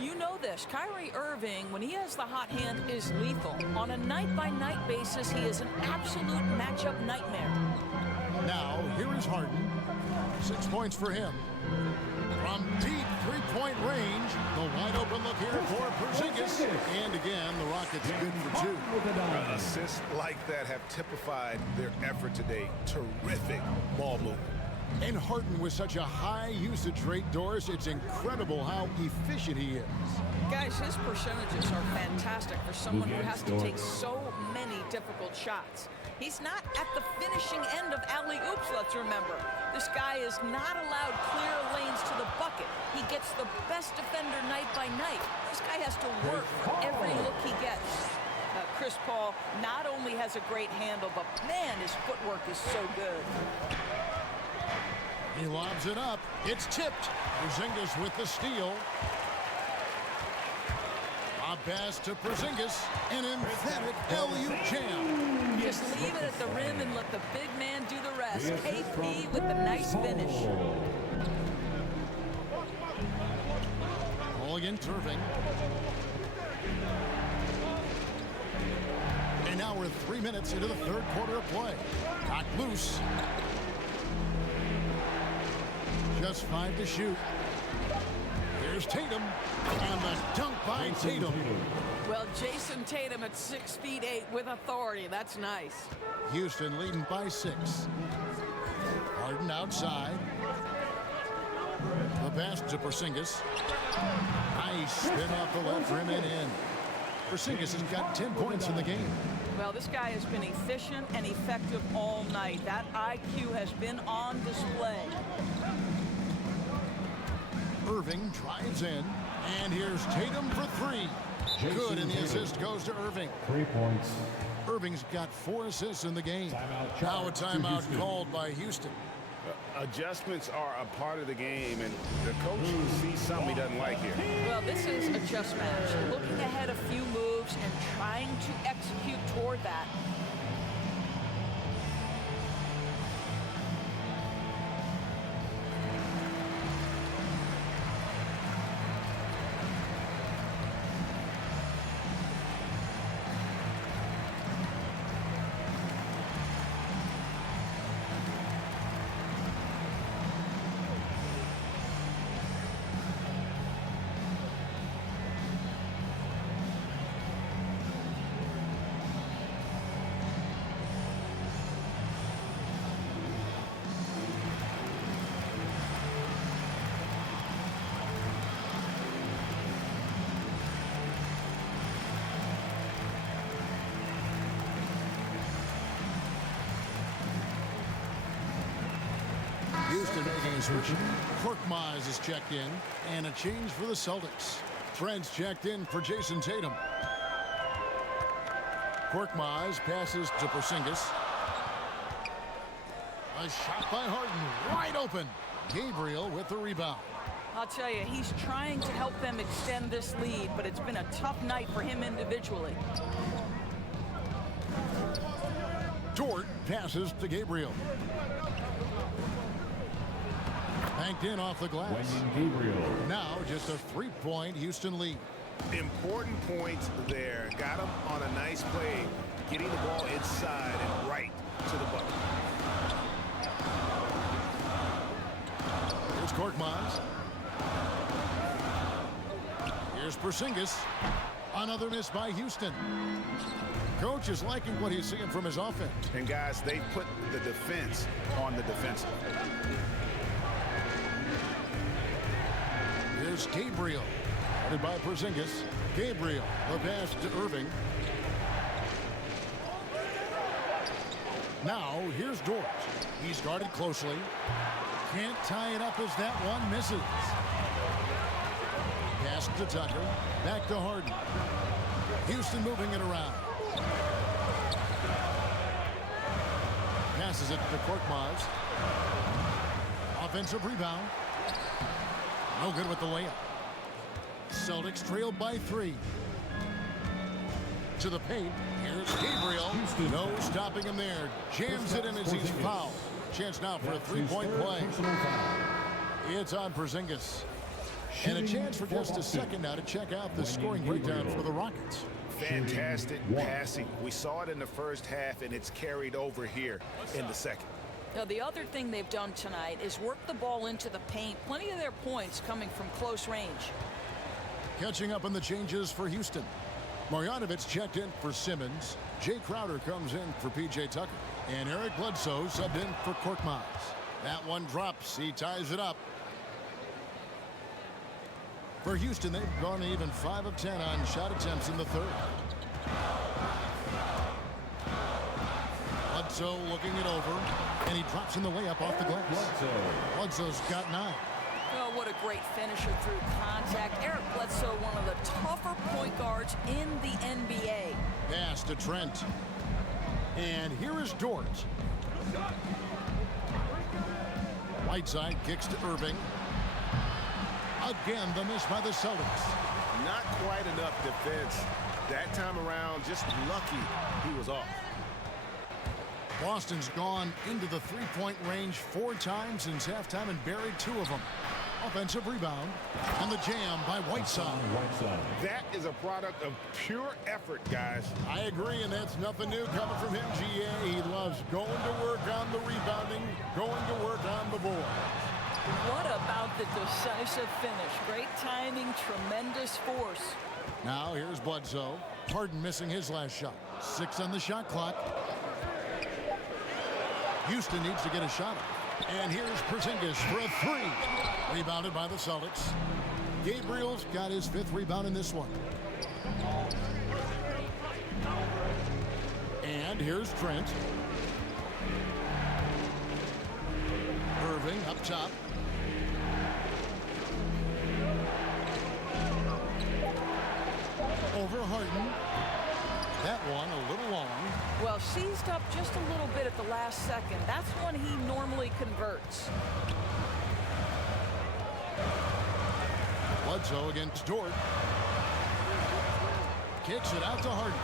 You know this. Kyrie Irving, when he has the hot hand, is lethal. On a night-by-night basis, he is an absolute matchup nightmare. Now, here is Harden. 6 points for him. From deep 3-point range, the wide open look here for Porzingis. And again, the Rockets good for 2. Assists like that have typified their effort today. Terrific ball movement. And Harden with such a high usage rate, Doris, it's incredible how efficient he is. Guys, his percentages are fantastic for someone who has to take so many difficult shots. He's not at the finishing end of alley-oops, let's remember. This guy is not allowed clear lanes to the bucket. He gets the best defender night by night. This guy has to work for every look he gets. Chris Paul not only has a great handle, but man, his footwork is so good. He lobs it up. It's tipped. Porzingis with the steal. A pass to Porzingis. An emphatic LU jam. Just leave it at the rim and let the big man do the rest. KP with the nice finish. Ball against Irving. And now we're 3 minutes into the 3rd quarter of play. Got loose. Just 5 to shoot. Here's Tatum. And the dunk by Tatum. Well, Jason Tatum at 6'8" with authority. That's nice. Houston leading by 6. Harden outside. The pass to Porzingis. Nice spin off the left rim and in. Porzingis has got 10 points in the game. Well, this guy has been efficient and effective all night. That IQ has been on display. Irving drives in, and here's Tatum for 3. Good, and the assist goes to Irving. 3 points. Irving's got 4 assists in the game. Now a timeout called by Houston. Adjustments are a part of the game, and the coach sees something he doesn't like here. Well, this is a just match. Looking ahead a few moves and trying to execute toward that. Houston making a switch. Korkmaz is checked in, and a change for the Celtics. Trent's checked in for Jason Tatum. Korkmaz passes to Porzingis. A shot by Harden, wide open. Gabriel with the rebound. I'll tell you, he's trying to help them extend this lead, but it's been a tough night for him individually. Dort passes to Gabriel. Banked in off the glass. Gabriel. Now just a 3-point Houston lead. Important points there. Got him on a nice play, getting the ball inside and right to the bucket. Here's Korkmaz. Here's Porzingis. Another miss by Houston. Coach is liking what he's seeing from his offense. And guys, they put the defense on the defensive. Here's Here's Gabriel. Headed by Porzingis. Gabriel, the pass to Irving. Now, here's Dort. He's guarded closely. Can't tie it up as that one misses. Pass to Tucker. Back to Harden. Houston moving it around. Passes it to Korkmaz. Offensive rebound. No good with the layup. Celtics trailed by 3. To the paint. Here's Gabriel. No stopping him there. Jams it in as he's fouled. Chance now for a three-point play. It's on Porzingis. And a chance for just a second now to check out the scoring breakdown for the Rockets. Fantastic passing. We saw it in the first half, and it's carried over here in the second. Now, the other thing they've done tonight is work the ball into the paint. Plenty of their points coming from close range. Catching up on the changes for Houston. Marjanovic checked in for Simmons. Jay Crowder comes in for P.J. Tucker. And Eric Bledsoe subbed in for Korkmaz. That one drops. He ties it up. For Houston, they've gone even 5 of 10 on shot attempts in the third. Bledsoe looking it over, and he drops in the layup off the glass. Bledsoe's got 9. Oh, what a great finisher through contact. Eric Bledsoe, one of the tougher point guards in the NBA. Pass to Trent. And here is Dort. Whiteside kicks to Irving. Again, the miss by the Celtics. Not quite enough defense. That time around, just lucky he was off. Boston's gone into the three-point range 4 times since halftime and buried 2 of them. Offensive rebound and the jam by Whiteside. That is a product of pure effort, guys. I agree, and that's nothing new coming from him, GA. He loves going to work on the rebounding, going to work on the board. What about the decisive finish? Great timing, tremendous force. Now here's Bledsoe. Harden missing his last shot. 6 on the shot clock. Houston needs to get a shot up. And here's Porzingis for a 3. Rebounded by the Celtics. Gabriel's got his 5th rebound in this one. And here's Trent. Irving up top. Over Harden. That one a little long. Well, seized up just a little bit at the last second. That's when he normally converts. Bledsoe against Dort. Kicks it out to Harden.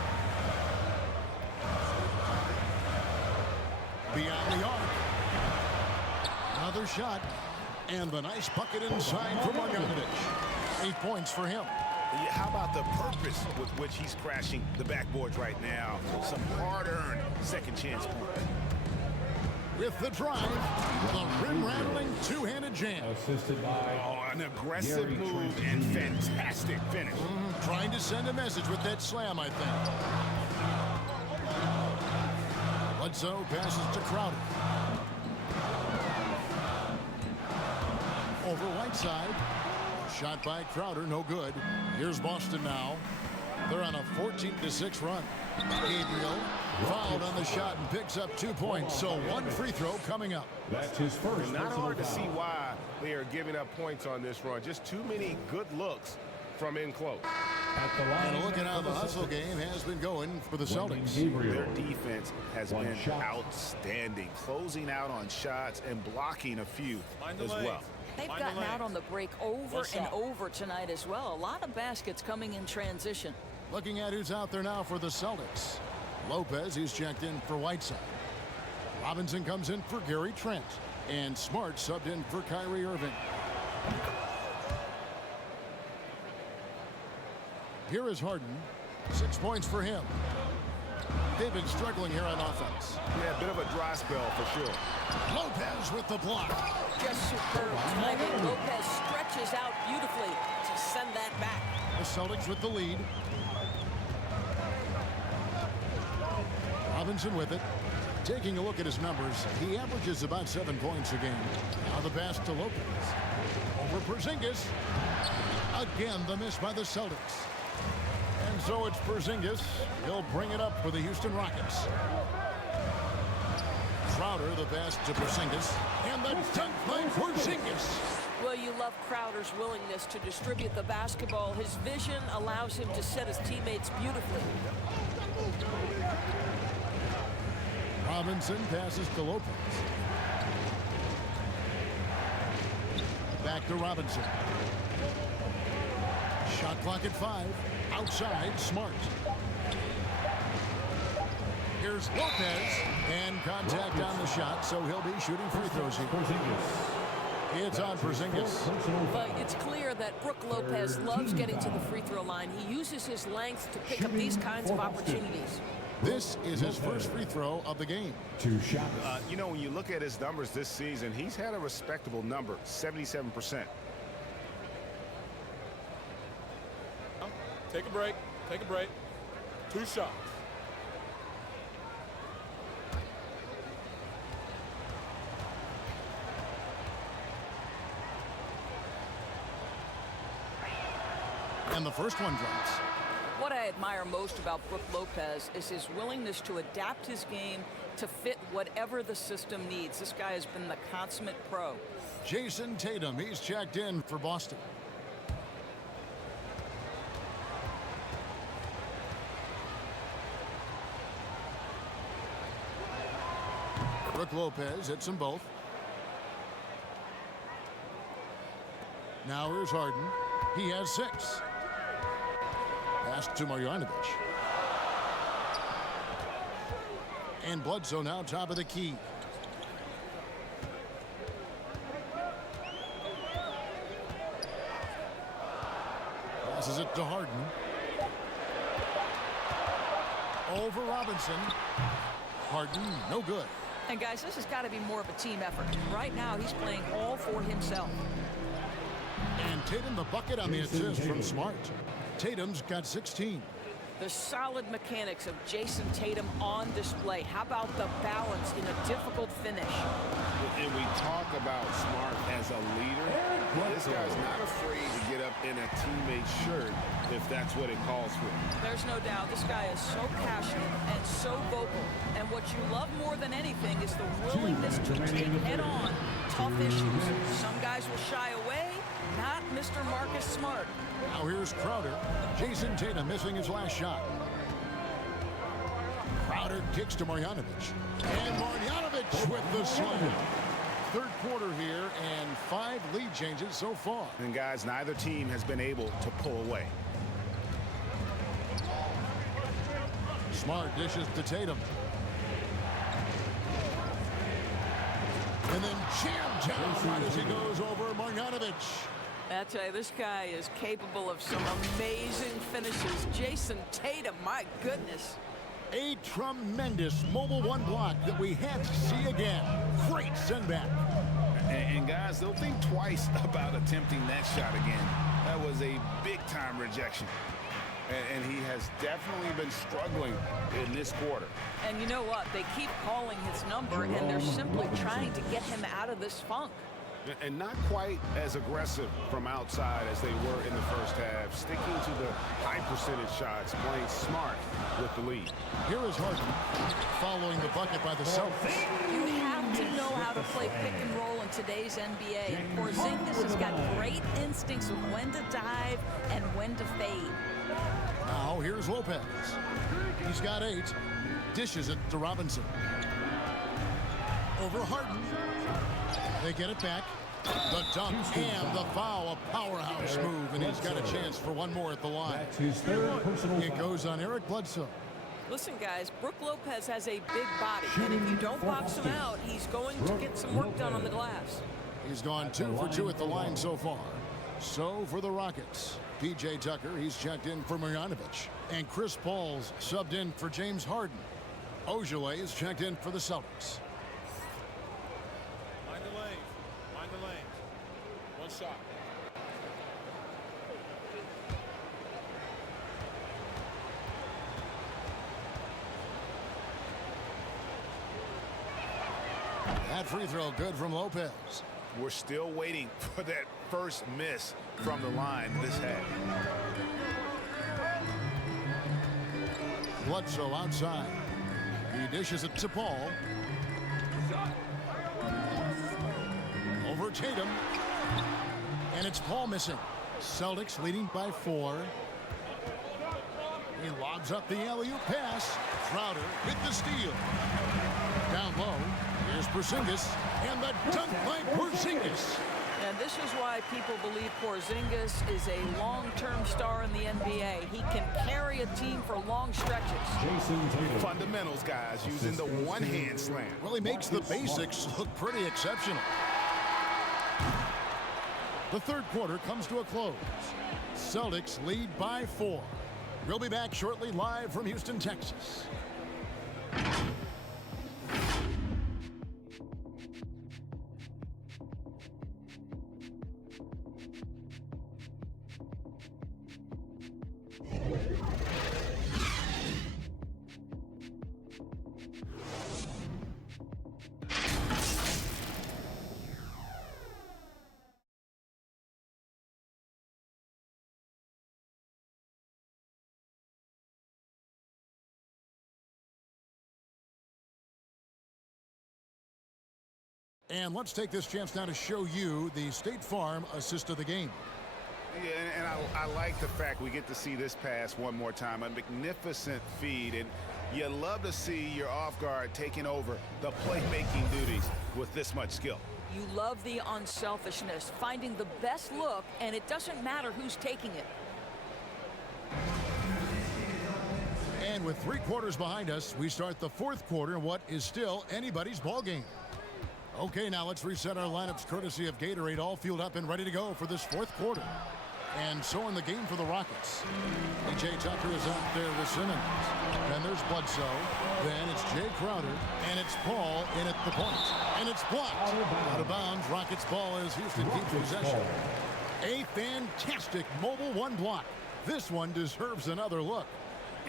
Beyond the arc. Another shot. And the nice bucket inside for Marjanovic. 8 points for him. How about the purpose with which he's crashing the backboards right now? Some hard-earned second chance points. With the drive, the rim-rattling two-handed jam. Assisted by an aggressive move and fantastic finish. Trying to send a message with that slam, I think. Bledsoe passes to Crowder. Over Whiteside. Shot by Crowder, no good. Here's Boston now. They're on a 14-6 run. Gabriel fouled on the shot and picks up 2 points. So 1 free throw coming up. That's his first. Not hard to see why they are giving up points on this run. Just too many good looks from in close. And look at how the hustle game has been going for the Celtics. Their defense has been outstanding, closing out on shots and blocking a few as well. They've gotten out on the break over and over tonight as well. A lot of baskets coming in transition. Looking at who's out there now for the Celtics. Lopez, who's checked in for Whiteside. Robinson comes in for Gary Trent. And Smart subbed in for Kyrie Irving. Here is Harden. 6 points for him. They've been struggling here on offense. Yeah, a bit of a dry spell for sure. Lopez with the block. Just superb timing. Lopez stretches out beautifully to send that back. The Celtics with the lead. Robinson with it. Taking a look at his numbers, he averages about 7 points a game. Now the pass to Lopez. Over Porzingis. Again, the miss by the Celtics. And so it's Porzingis. He'll bring it up for the Houston Rockets. Crowder, the pass to Porzingis. And the dunk by Porzingis. Well, you love Crowder's willingness to distribute the basketball. His vision allows him to set his teammates beautifully. Robinson passes to Lopez. Back to Robinson. Shot clock at 5. Outside, Smart. Here's Lopez. And contact on the shot, so he'll be shooting free throws here. It's on Porzingis. But it's clear that Brook Lopez loves getting to the free throw line. He uses his length to pick up these kinds of opportunities. This is his first free throw of the game. 2 shots. You know, when you look at his numbers this season, he's had a respectable number, 77%. Take a break. Take a break. 2 shots. And the first one drops. What I admire most about Brook Lopez is his willingness to adapt his game to fit whatever the system needs. This guy has been the consummate pro. Jason Tatum, he's checked in for Boston. Brook Lopez hits them both. Now here's Harden. He has 6. Pass to Marjanovic. And Bledsoe now top of the key. Passes it to Harden. Over Robinson. Harden, no good. And guys, this has got to be more of a team effort. Right now, he's playing all for himself. And Tatum the bucket on the assist from Smart. Tatum's got 16. The solid mechanics of Jason Tatum on display. How about the balance in a difficult finish? And we talk about Smart as a leader. This guy's not afraid to get up in a teammate's shirt if that's what it calls for. There's no doubt this guy is so passionate and so vocal. And what you love more than anything is the willingness to take head-on tough issues. Some guys will shy away, not Mr. Marcus Smart. Now here's Crowder. Jason Tatum missing his last shot. Crowder kicks to Marjanovic. And Marjanovic with the slam. Third quarter here and 5 lead changes so far. And guys, neither team has been able to pull away. Smart dishes to Tatum. And then jammed down right as he goes over Marjanovic. I tell you, this guy is capable of some amazing finishes. Jason Tatum, my goodness. A tremendous mobile one block that we had to see again. Great send back. And guys, they'll think twice about attempting that shot again. That was a big-time rejection. And he has definitely been struggling in this quarter. And you know what? They keep calling his number, and they're simply trying to get him out of this funk. And not quite as aggressive from outside as they were in the first half, sticking to the high percentage shots, playing smart with the lead. Here is Harden following the bucket by the Celtics. You have to know how to play pick and roll in today's NBA. And Porzingis has got great instincts of when to dive and when to fade. Now here's Lopez. He's got 8. Dishes it to Robinson. Over Harden. They get it back. The dunk and the foul, a powerhouse move, and he's got a chance for one more at the line. It goes on Eric Bledsoe. Listen, guys, Brook Lopez has a big body, and if you don't box him out, he's going to get some work done on the glass. He's gone 2 for 2 at the line so far. So for the Rockets, P.J. Tucker, he's checked in for Marjanovic, and Chris Paul's subbed in for James Harden. Ojale is checked in for the Celtics. Mind the lanes. Mind the lanes. One shot. That free throw good from Lopez. We're still waiting for that first miss from the line this half. Bledsoe outside. He dishes it to Paul. Over Tatum. And it's Paul missing. Celtics leading by 4. He lobs up the alley-oop pass. Crowder with the steal. Down low. Here's Porzingis. And the dunk by Porzingis. And this is why people believe Porzingis is a long-term star in the NBA. He can carry a team for long stretches. Fundamentals, guys, using the one-hand slam. Well, he makes the basics look pretty exceptional. The third quarter comes to a close. Celtics lead by 4. We'll be back shortly, live from Houston, Texas. And let's take this chance now to show you the State Farm assist of the game. Yeah, and I like the fact we get to see this pass one more time. A magnificent feed, and you love to see your off guard taking over the playmaking duties with this much skill. You love the unselfishness, finding the best look, and it doesn't matter who's taking it. And with 3 quarters behind us, we start the fourth quarter in what is still anybody's ball game. Okay, now let's reset our lineups courtesy of Gatorade, all fueled up and ready to go for this fourth quarter. And so in the game for the Rockets. P.J. Tucker is out there with Simmons. Then there's Bledsoe. Then it's Jay Crowder. And it's Paul in at the point. And it's blocked. Out of bounds. Rockets ball as Houston keeps possession. A fantastic mobile one block. This one deserves another look.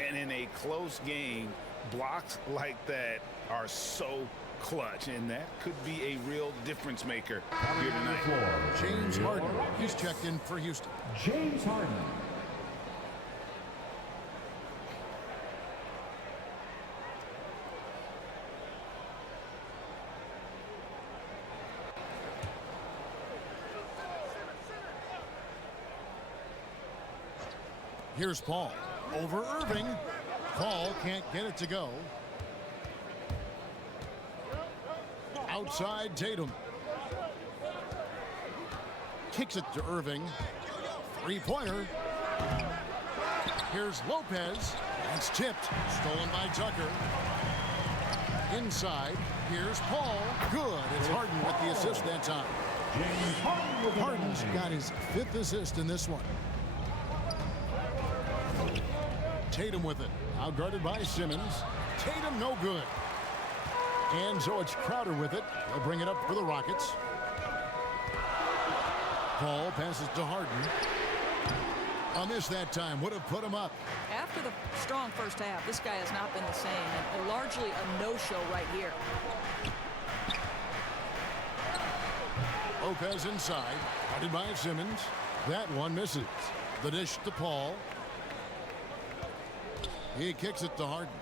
And in a close game, blocks like that are so clutch, and that could be a real difference maker here tonight. James Harden, he's checked in for Houston. James Harden. Here's Paul over Irving. Paul can't get it to go. Outside Tatum. Kicks it to Irving. Three-pointer. Here's Lopez. It's tipped. Stolen by Tucker. Inside. Here's Paul. Good. It's Harden with the assist that time. Harden's got his 5th assist in this one. Tatum with it. Outguarded by Simmons. Tatum no good. And so it's Crowder with it. They'll bring it up for the Rockets. Paul passes to Harden. A miss that time would have put him up. After the strong first half, this guy has not been the same, and largely a no-show right here. Lopez inside. Guarded by Simmons. That one misses. The dish to Paul. He kicks it to Harden.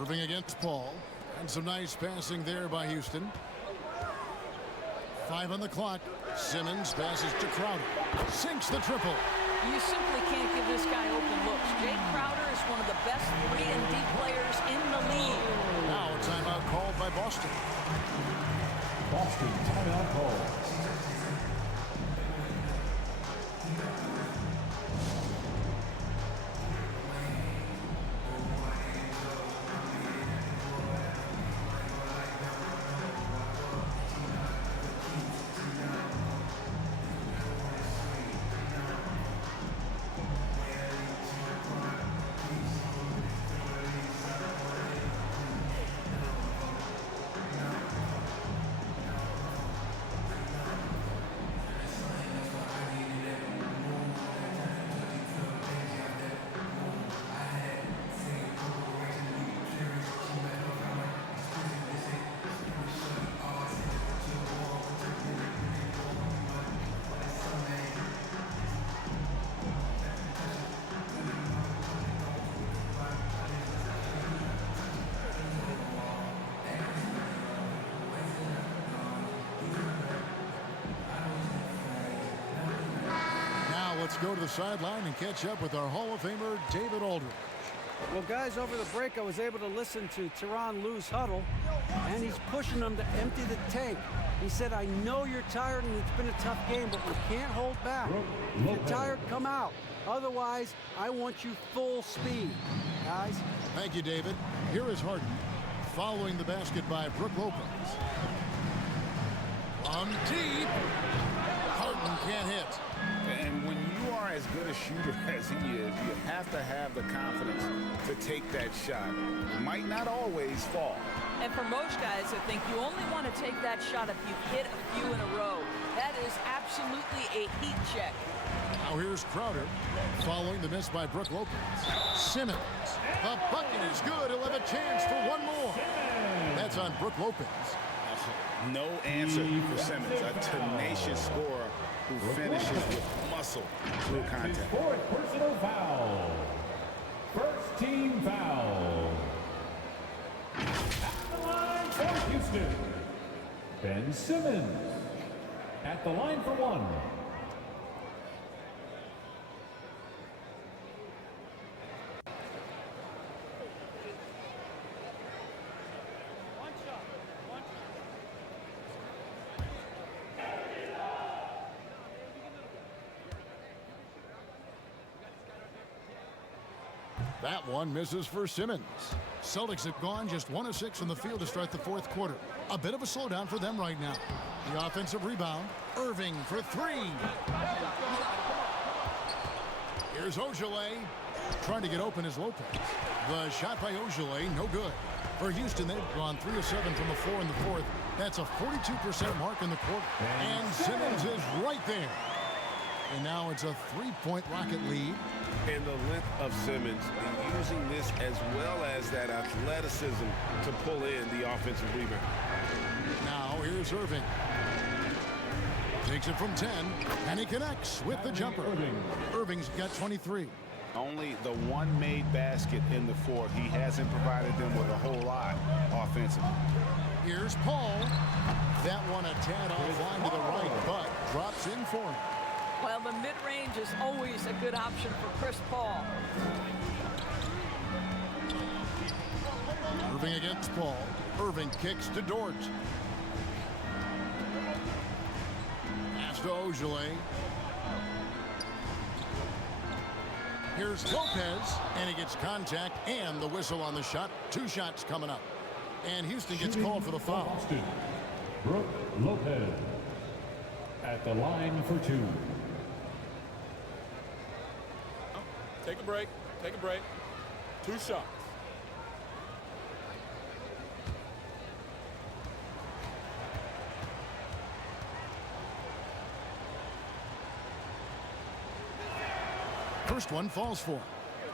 Irving against Paul. And some nice passing there by Houston. 5 on the clock. Simmons passes to Crowder. Sinks the triple. You simply can't give this guy open looks. Jay Crowder is one of the best 3-and-D players in the league. Now a timeout called by Boston. Boston timeout called. go to the sideline and catch up with our Hall of Famer, David Aldridge. Well, guys, over the break, I was able to listen to Tyronn Lue's huddle, and he's pushing them to empty the tank. He said, I know you're tired and it's been a tough game, but we can't hold back. If you're tired, come out. Otherwise, I want you full speed, guys. Thank you, David. Here is Harden, following the basket by Brook Lopez. From deep, Harden can't hit. And when you are as good a shooter as he is, you have to have the confidence to take that shot. It might not always fall. And for most guys, I think you only want to take that shot if you've hit a few in a row. That is absolutely a heat check. Now here's Crowder, following the miss by Brook Lopez. Simmons, the bucket is good. He'll have a chance for one more. That's on Brook Lopez. No answer for Simmons, a tenacious scorer who finishes with muscle through contact. Fourth personal foul. First team foul. At the line for Houston, Ben Simmons. At the line for one. That one misses for Simmons. Celtics have gone just 1 of 6 in the field to start the fourth quarter. A bit of a slowdown for them right now. The offensive rebound. Irving for 3. Here's Ojale. Trying to get open is Lopez. The shot by Ojale, no good. For Houston, they've gone 3 of 7 from the floor in the fourth. That's a 42% mark in the quarter. And Simmons is right there. And now it's a 3-point Rocket lead. And the length of Simmons, and using this as well as that athleticism to pull in the offensive rebound. Now here's Irving. Takes it from 10, and he connects with the jumper. Irving's got 23. Only the one made basket in the fourth. He hasn't provided them with a whole lot offensively. Here's Paul. That one a tad offline to the right, but drops in for him. Well, the mid-range is always a good option for Chris Paul. Irving against Paul. Irving kicks to Dort. Pass to Ojale. Here's Lopez, and he gets contact and the whistle on the shot. 2 shots coming up. And Houston gets called for the foul. Boston, Brook Lopez. At the line for 2. Take a break. Take a break. 2 shots. First one falls for him.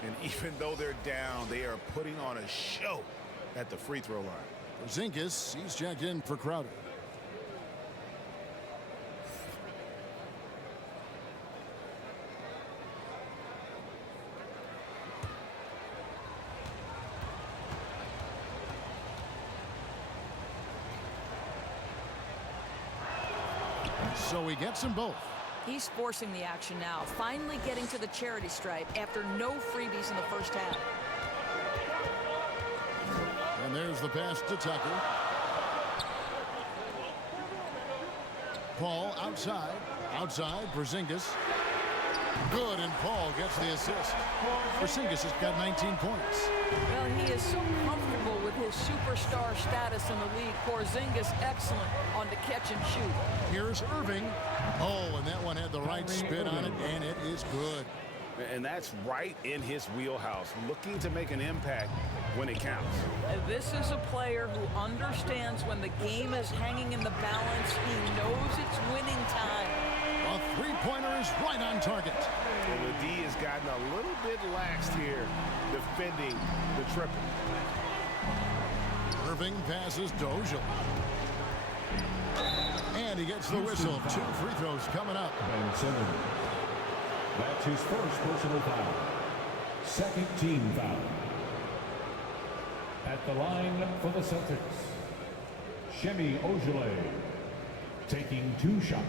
And even though they're down, they are putting on a show at the free throw line. Porzingis, he's checked in for Crowder. So he gets them both. He's forcing the action now, finally getting to the charity stripe after no freebies in the first half. And there's the pass to Tucker. Paul outside. Outside, Porzingis. Good, and Paul gets the assist. Porzingis has got 19 points. Well, he is so comfortable with his superstar status in the league. Porzingis excellent on the catch and shoot. Here's Irving. Oh, and that one had the right spin on it, and it is good. And that's right in his wheelhouse, looking to make an impact when it counts. This is a player who understands when the game is hanging in the balance. He knows it's winning time. A three-pointer is right on target. And the D has gotten a little bit laxed here, defending the triple. Irving passes to Ojale. And he gets the whistle. 2 free throws coming up. Ben Simmons. That's his first personal foul. Second team foul. At the line for the Celtics, Semi Ojale taking 2 shots.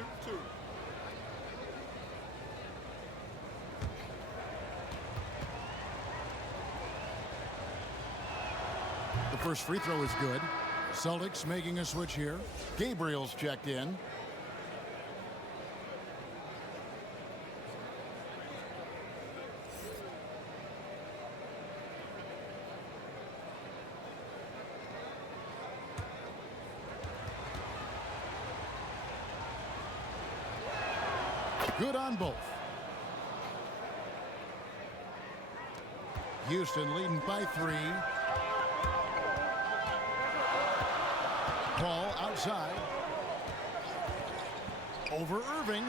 shoot 2. The first free throw is good. Celtics making a switch here. Gabriel's checked in. Good on both. Houston leading by 3. Ball outside. Over Irving.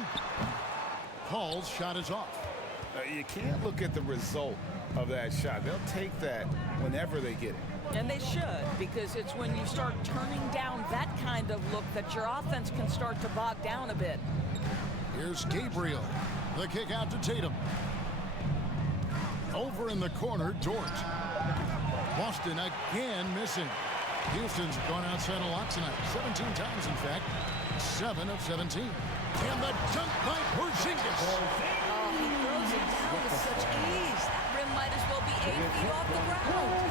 Paul's shot is off. You can't look at the result of that shot. They'll take that whenever they get it. And they should, because it's when you start turning down that kind of look that your offense can start to bog down a bit. Here's Gabriel. The kick out to Tatum. Over in the corner, Dort. Boston again missing. Houston's gone outside a lot tonight. 17 times, in fact. 7 of 17. And the dunk by Porzingis. Oh, he throws it down with such ease. That rim might as well be 8 feet off the ground.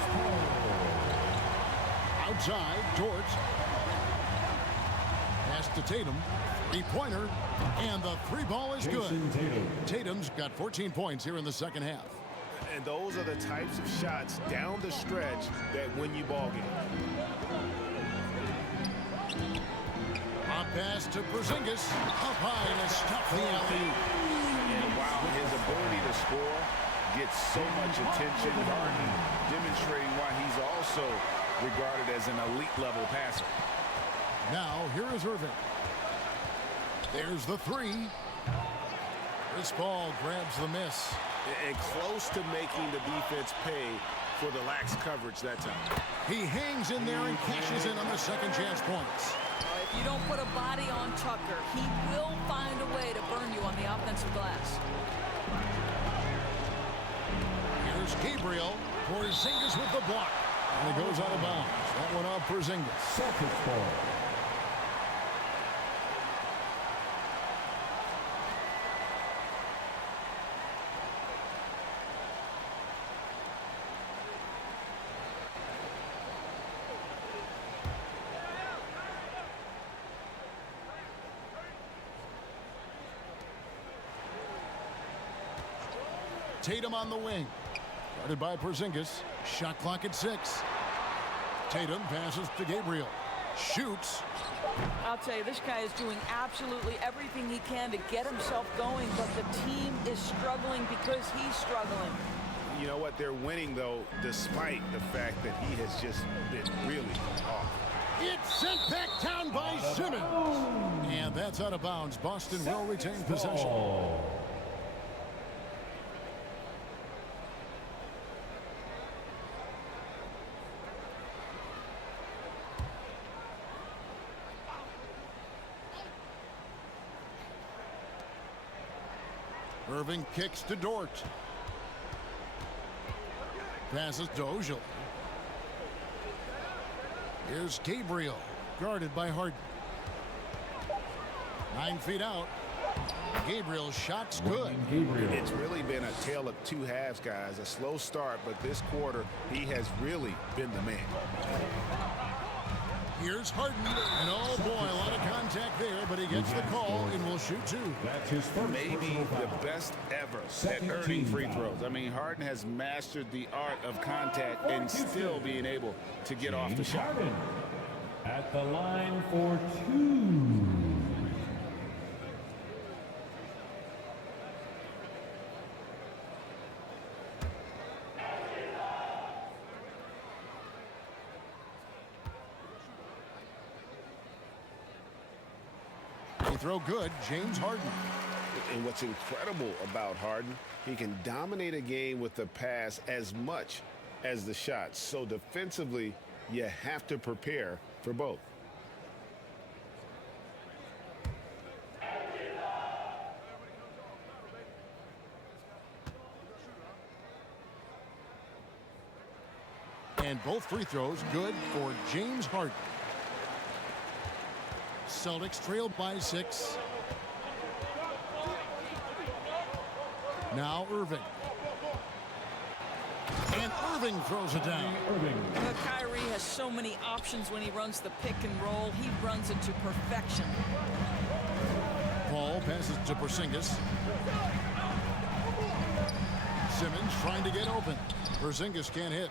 Outside, Dort. Pass to Tatum. 3-pointer. And the 3-ball is good. Tatum's got 14 points here in the second half. And those are the types of shots down the stretch that win you ball games. A pass to Porzingis. Up high to stop the alley. And wow, his ability to score gets so much attention. Harden demonstrating why he's also regarded as an elite level passer. Now here is Irving. There's the 3. Chris Paul grabs the miss. And close to making the defense pay for the lax coverage that time. He hangs in there and cashes in on the second chance points. If you don't put a body on Tucker, he will find a way to burn you on the offensive glass. Here's Gabriel. Porzingis with the block. And it goes out of bounds. That one off Porzingis. Celtics ball. Tatum on the wing. Guarded by Porzingis. Shot clock at 6. Tatum passes to Gabriel. Shoots. I'll tell you, this guy is doing absolutely everything he can to get himself going, but the team is struggling because he's struggling. You know what? They're winning, though, despite the fact that he has just been really off. It's sent back down by Simmons. And that's out of bounds. Boston will retain possession. Irving kicks to Dort. Passes to Ojale. Here's Gabriel, guarded by Harden. 9 feet out. Gabriel's shot's good. It's really been a tale of 2 halves, guys. A slow start, but this quarter, he has really been the man. Here's Harden, and oh boy, a lot of contact there, but he gets the call and will shoot 2. That's his first. Maybe the best ever at earning free throws. I mean, Harden has mastered the art of contact and still being able to get off the shot. Harden at the line for 2. Throw good, James Harden. And what's incredible about Harden, he can dominate a game with the pass as much as the shot. So defensively, you have to prepare for both. And both free throws good for James Harden. Celtics trailed by 6. Now Irving. And Irving throws it down. Kyrie has so many options when he runs the pick and roll. He runs it to perfection. Paul passes to Porzingis. Simmons trying to get open. Porzingis can't hit.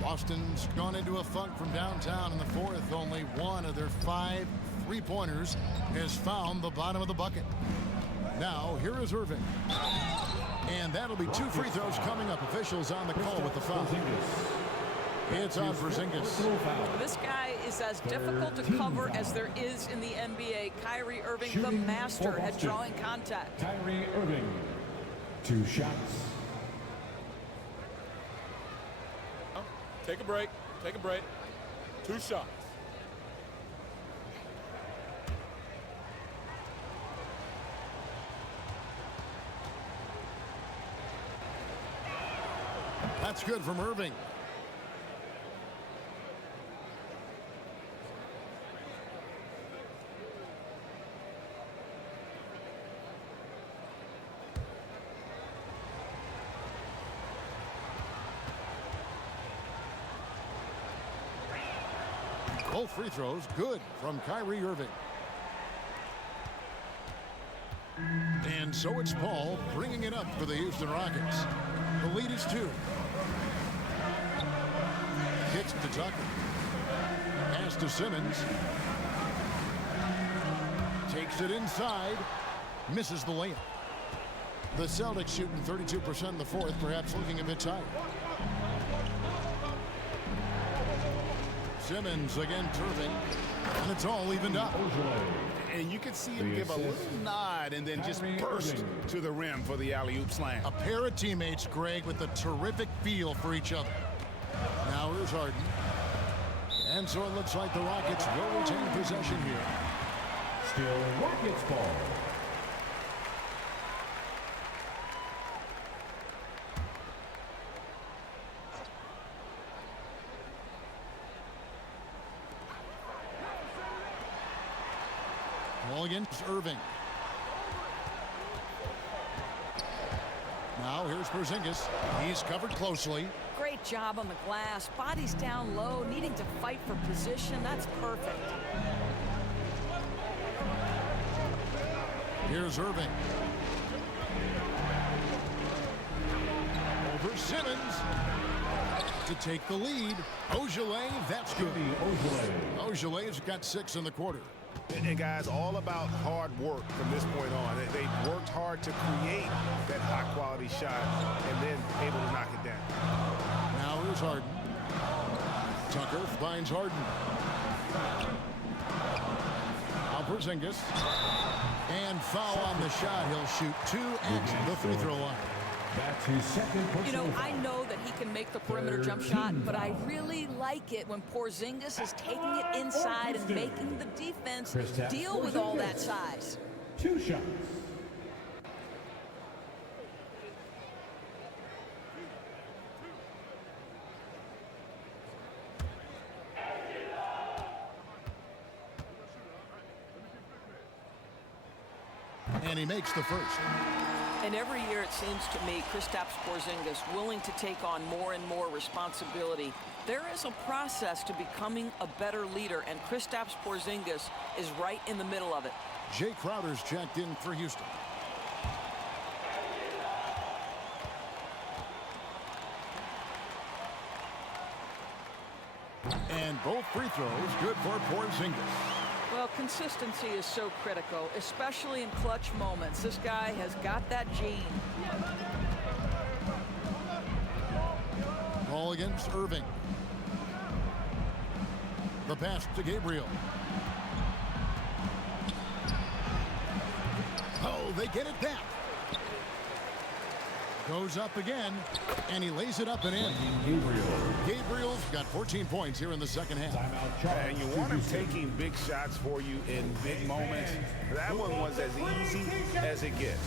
Boston's gone into a funk from downtown in the fourth. Only one of their 5 3-pointers has found the bottom of the bucket. Now, here is Irving. And that'll be 2 free throws coming up. Officials on the call with the foul. It's on Porzingis. This guy is as difficult to cover as there is in the NBA. Kyrie Irving, the master at drawing contact. Kyrie Irving, 2 shots. Take a break. Take a break. 2 shots. That's good from Irving. Both free throws good from Kyrie Irving. And so it's Paul bringing it up for the Houston Rockets. The lead is 2. Hits to Tucker. Pass to Simmons. Takes it inside. Misses the layup. The Celtics shooting 32% in the fourth, perhaps looking a bit tired. Simmons against Irving, and it's all evened up. And you can see him give a little nod and then just burst to the rim for the alley-oop slam. A pair of teammates, Greg, with a terrific feel for each other. Now here's Harden. And so it looks like the Rockets will retain possession here. Still Rockets ball. Ball against Irving. Now here's Porzingis. He's covered closely. Great job on the glass. Body's down low, needing to fight for position. That's perfect. Here's Irving. Over Simmons to take the lead. Ojale, that's good. Ojale's got 6 in the quarter. And guys, all about hard work from this point on. They worked hard to create that high-quality shot and then able to knock it down. Now here's Harden. Tucker finds Harden. Now Porzingis. And foul on the shot. He'll shoot 2 at the free throw line. That's his second personal You know, foul. I know that he can make the perimeter jump shot, but I really like it when Porzingis is taking it inside and making the defense deal with all that size. 2 shots. And he makes the first. And every year it seems to me Kristaps Porzingis willing to take on more and more responsibility. There is a process to becoming a better leader, and Kristaps Porzingis is right in the middle of it. Jay Crowder's checked in for Houston. And both free throws good for Porzingis. Well, consistency is so critical, especially in clutch moments. This guy has got that gene. Ball against Irving. The pass to Gabriel. Oh, they get it back. Goes up again, and he lays it up and in. Gabriel's got 14 points here in the second half. And you want him taking big shots for you in big moments. That one was as easy as it gets.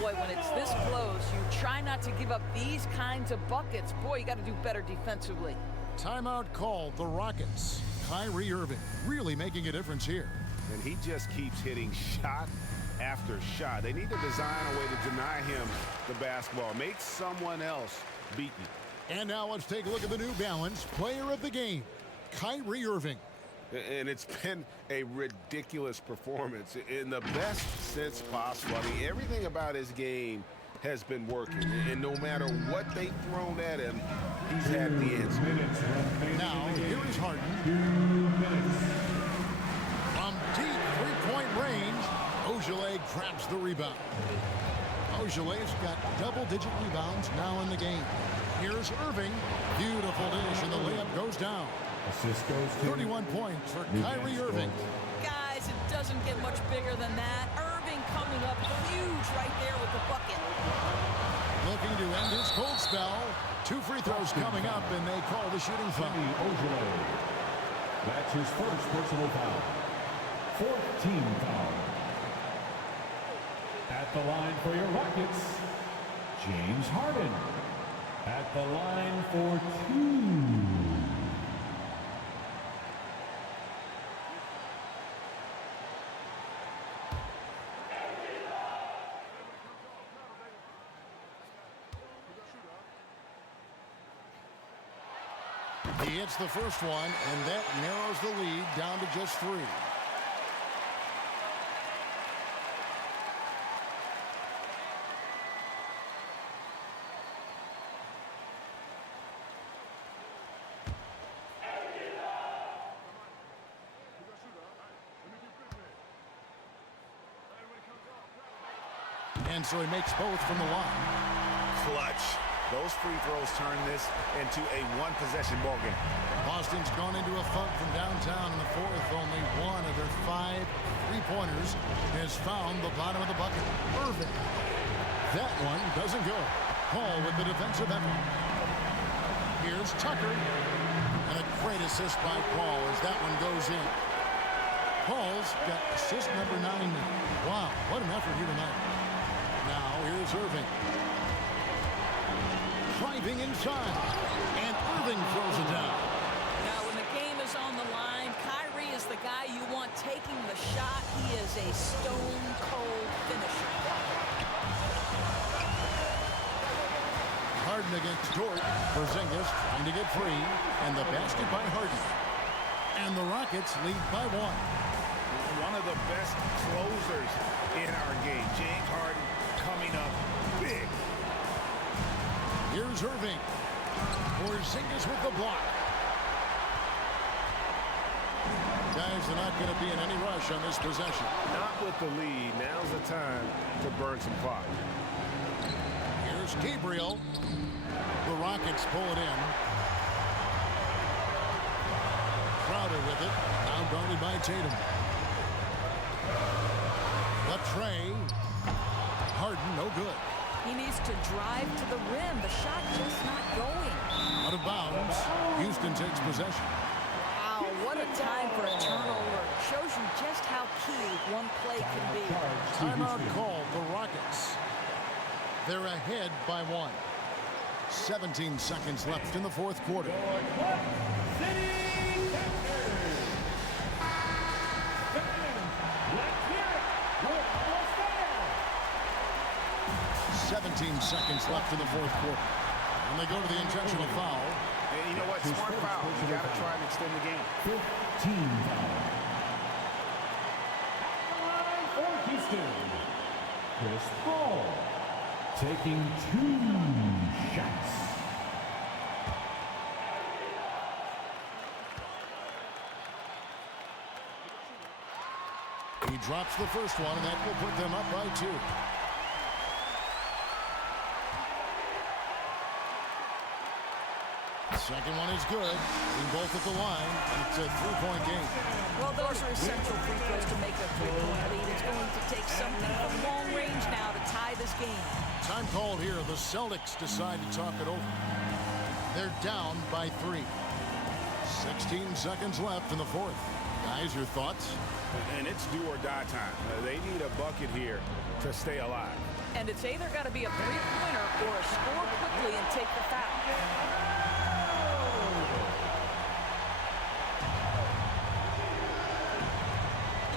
Boy, when it's this close, you try not to give up these kinds of buckets. Boy, you got to do better defensively. Timeout called the Rockets. Kyrie Irving really making a difference here. And he just keeps hitting shot after shot. They need to design a way to deny him the basketball. Make someone else beat you. And now let's take a look at the New Balance player of the game, Kyrie Irving. And it's been a ridiculous performance in the best sense possible. I mean, everything about his game has been working. And no matter what they've thrown at him, he's had the answer. Now, here is Harden. From deep three-point range, Ogilvy grabs the rebound. Ogilvy's got double-digit rebounds now in the game. Here's Irving. Beautiful dish, and the layup goes down. 31 points for Kyrie Irving. Guys, it doesn't get much bigger than that. Irving coming up huge right there with the bucket. Looking to end his cold spell. 2 free throws coming up, and they call the shooting foul. That's his first personal foul. 14 foul. At the line for your Rockets, James Harden. At the line for 2. He hits the first one, and that narrows the lead down to just 3. And so he makes both from the line. Clutch. Those free throws turn this into a one-possession ball game. Boston's gone into a funk from downtown in the fourth. Only one of their 5 three-pointers has found the bottom of the bucket. Irving. That one doesn't go. Paul with the defensive effort. Here's Tucker. And a great assist by Paul as that one goes in. Paul's got assist number 9 now. Wow, what an effort here tonight. Now here's Irving. Driving inside, and Irving throws it down. Now, when the game is on the line, Kyrie is the guy you want taking the shot. He is a stone-cold finisher. Harden against Dort. Porzingis trying to get free, and the basket by Harden. And the Rockets lead by 1. One of the best closers in our game. James Harden coming up big. Here's Irving. Porzingis with the block. Guys are not going to be in any rush on this possession. Not with the lead. Now's the time to burn some clock. Here's Gabriel. The Rockets pull it in. Crowder with it. Now guarded by Tatum. The tray. Harden, no good. He needs to drive to the rim. The shot just not going. Out of bounds. Houston takes possession. Wow, what a time for a turnover. Shows you just how key one play can be. Timeout called the Rockets. They're ahead by 1. 17 seconds left in the fourth quarter. 17 seconds left in the fourth quarter. And they go to the intentional foul. And you know what? Smart foul. You got to try and extend the game. 15 foul. For Houston, Chris Paul taking 2 shots. He drops the first one, and that will put them up by 2. Second one is good. In both at the line, and it's a 3-point game. Well, those are essential free throws to make a 3-point lead. It's going to take something from long range now to tie this game. Time called here. The Celtics decide to talk it over. They're down by 3. 16 seconds left in the fourth. Guys, your thoughts? And it's do or die time. They need a bucket here to stay alive. And it's either got to be a three-pointer or a score quickly and take the foul.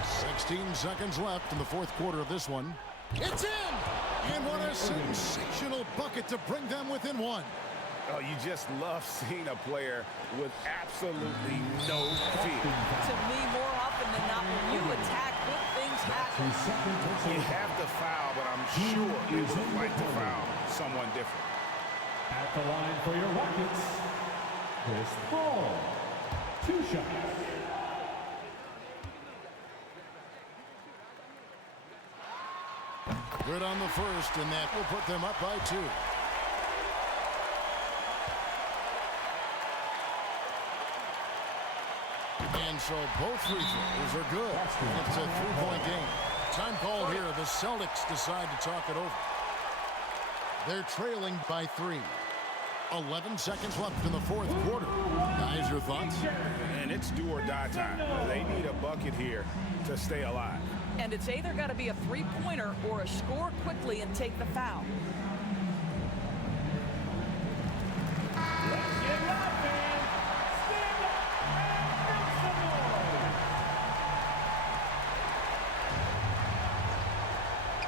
6 16 seconds left in the fourth quarter of this one. It's in! And what a sensational bucket to bring them within one. Oh, you just love seeing a player with absolutely no fear. To me, more often than not, when you attack, good things happen. You have to foul, but I'm sure they would have liked to foul someone different. At the line for your Rockets, Chris Paul. 2 shots. Good on the first, and that will put them up by 2. And so both free throws are good. It's a 3-point game. Time called here. The Celtics decide to talk it over. They're trailing by 3. 11 seconds left in the fourth quarter. Guys, your thoughts? And it's do or die time. They need a bucket here to stay alive. And it's either got to be a three-pointer or a score quickly and take the foul.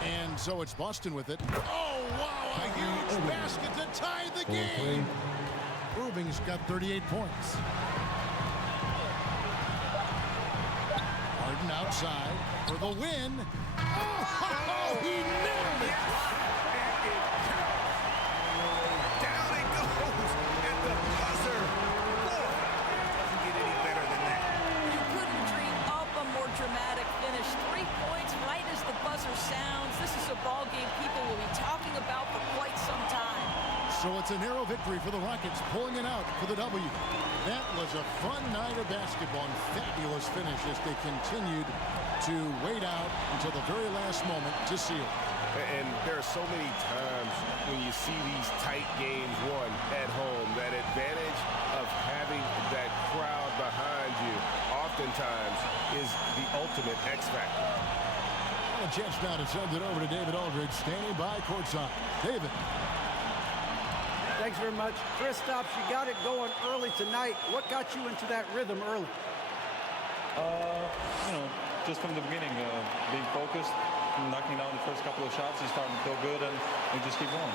And so it's Boston with it. Oh, wow, a huge basket to tie the game. Irving's got 38 points. Harden outside for the win. Oh, he nailed it. Down it goes at the buzzer. Boy, doesn't get any better than that. You couldn't dream up a more dramatic finish. 3 points right as the buzzer sounds. This is a ball game people will be talking about for quite some time. So it's a narrow victory for the Rockets, pulling it out for the W. That was a fun night of basketball and fabulous finish as they continued to wait out until the very last moment to seal. And there are so many times when you see these tight games won at home, that advantage of having that crowd behind you oftentimes is the ultimate X factor. A chance now to send it over to David Aldridge, standing by courtside. David. Thanks very much. Kristaps, you got it going early tonight. What got you into that rhythm early? Just from the beginning, being focused, knocking down the first couple of shots, you starting to feel good, and we just keep going.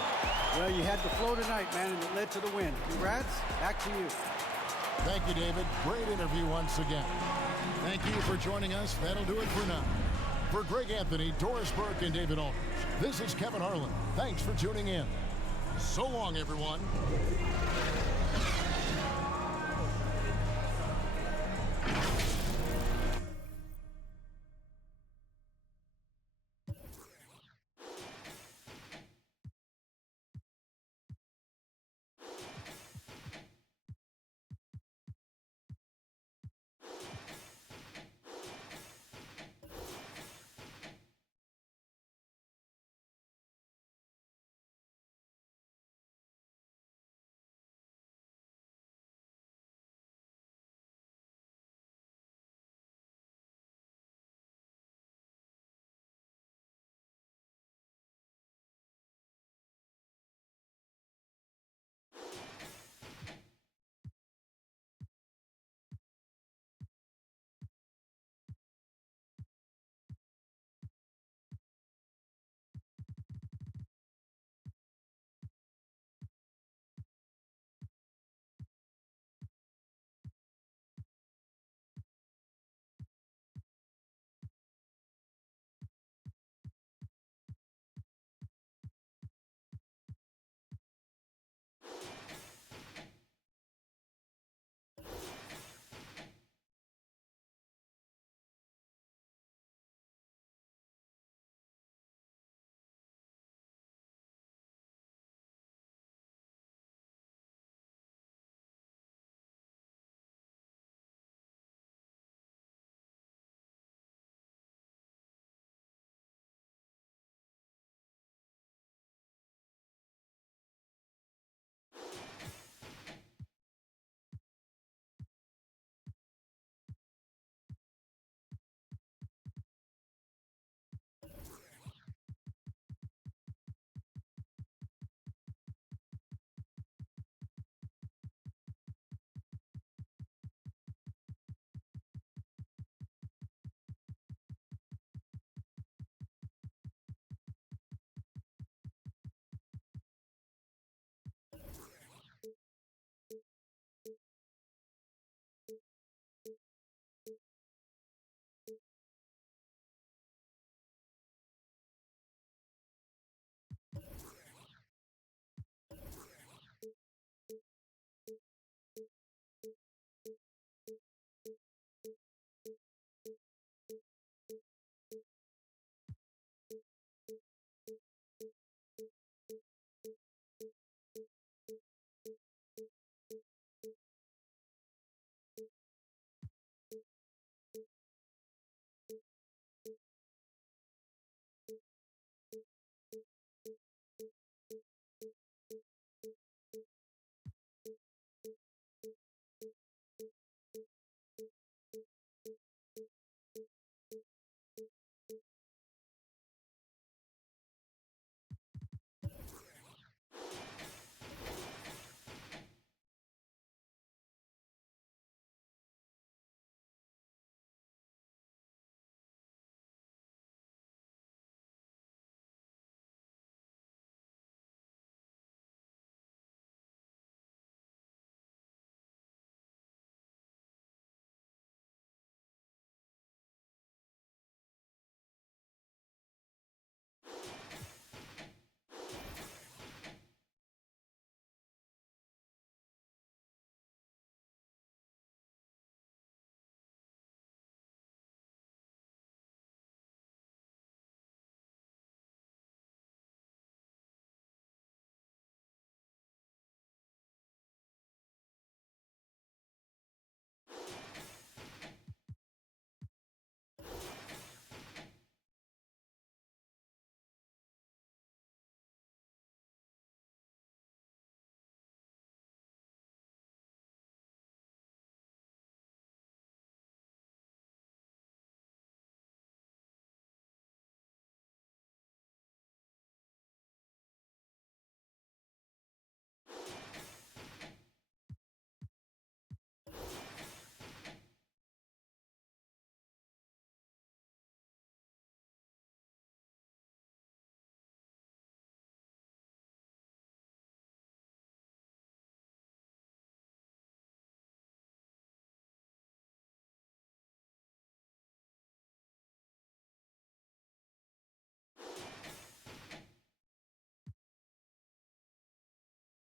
Well, you had the flow tonight, man, and it led to the win. Congrats. Back to you. Thank you, David. Great interview once again. Thank you for joining us. That'll do it for now. For Greg Anthony, Doris Burke, and David Aldridge, this is Kevin Harlan. Thanks for tuning in. So long, everyone.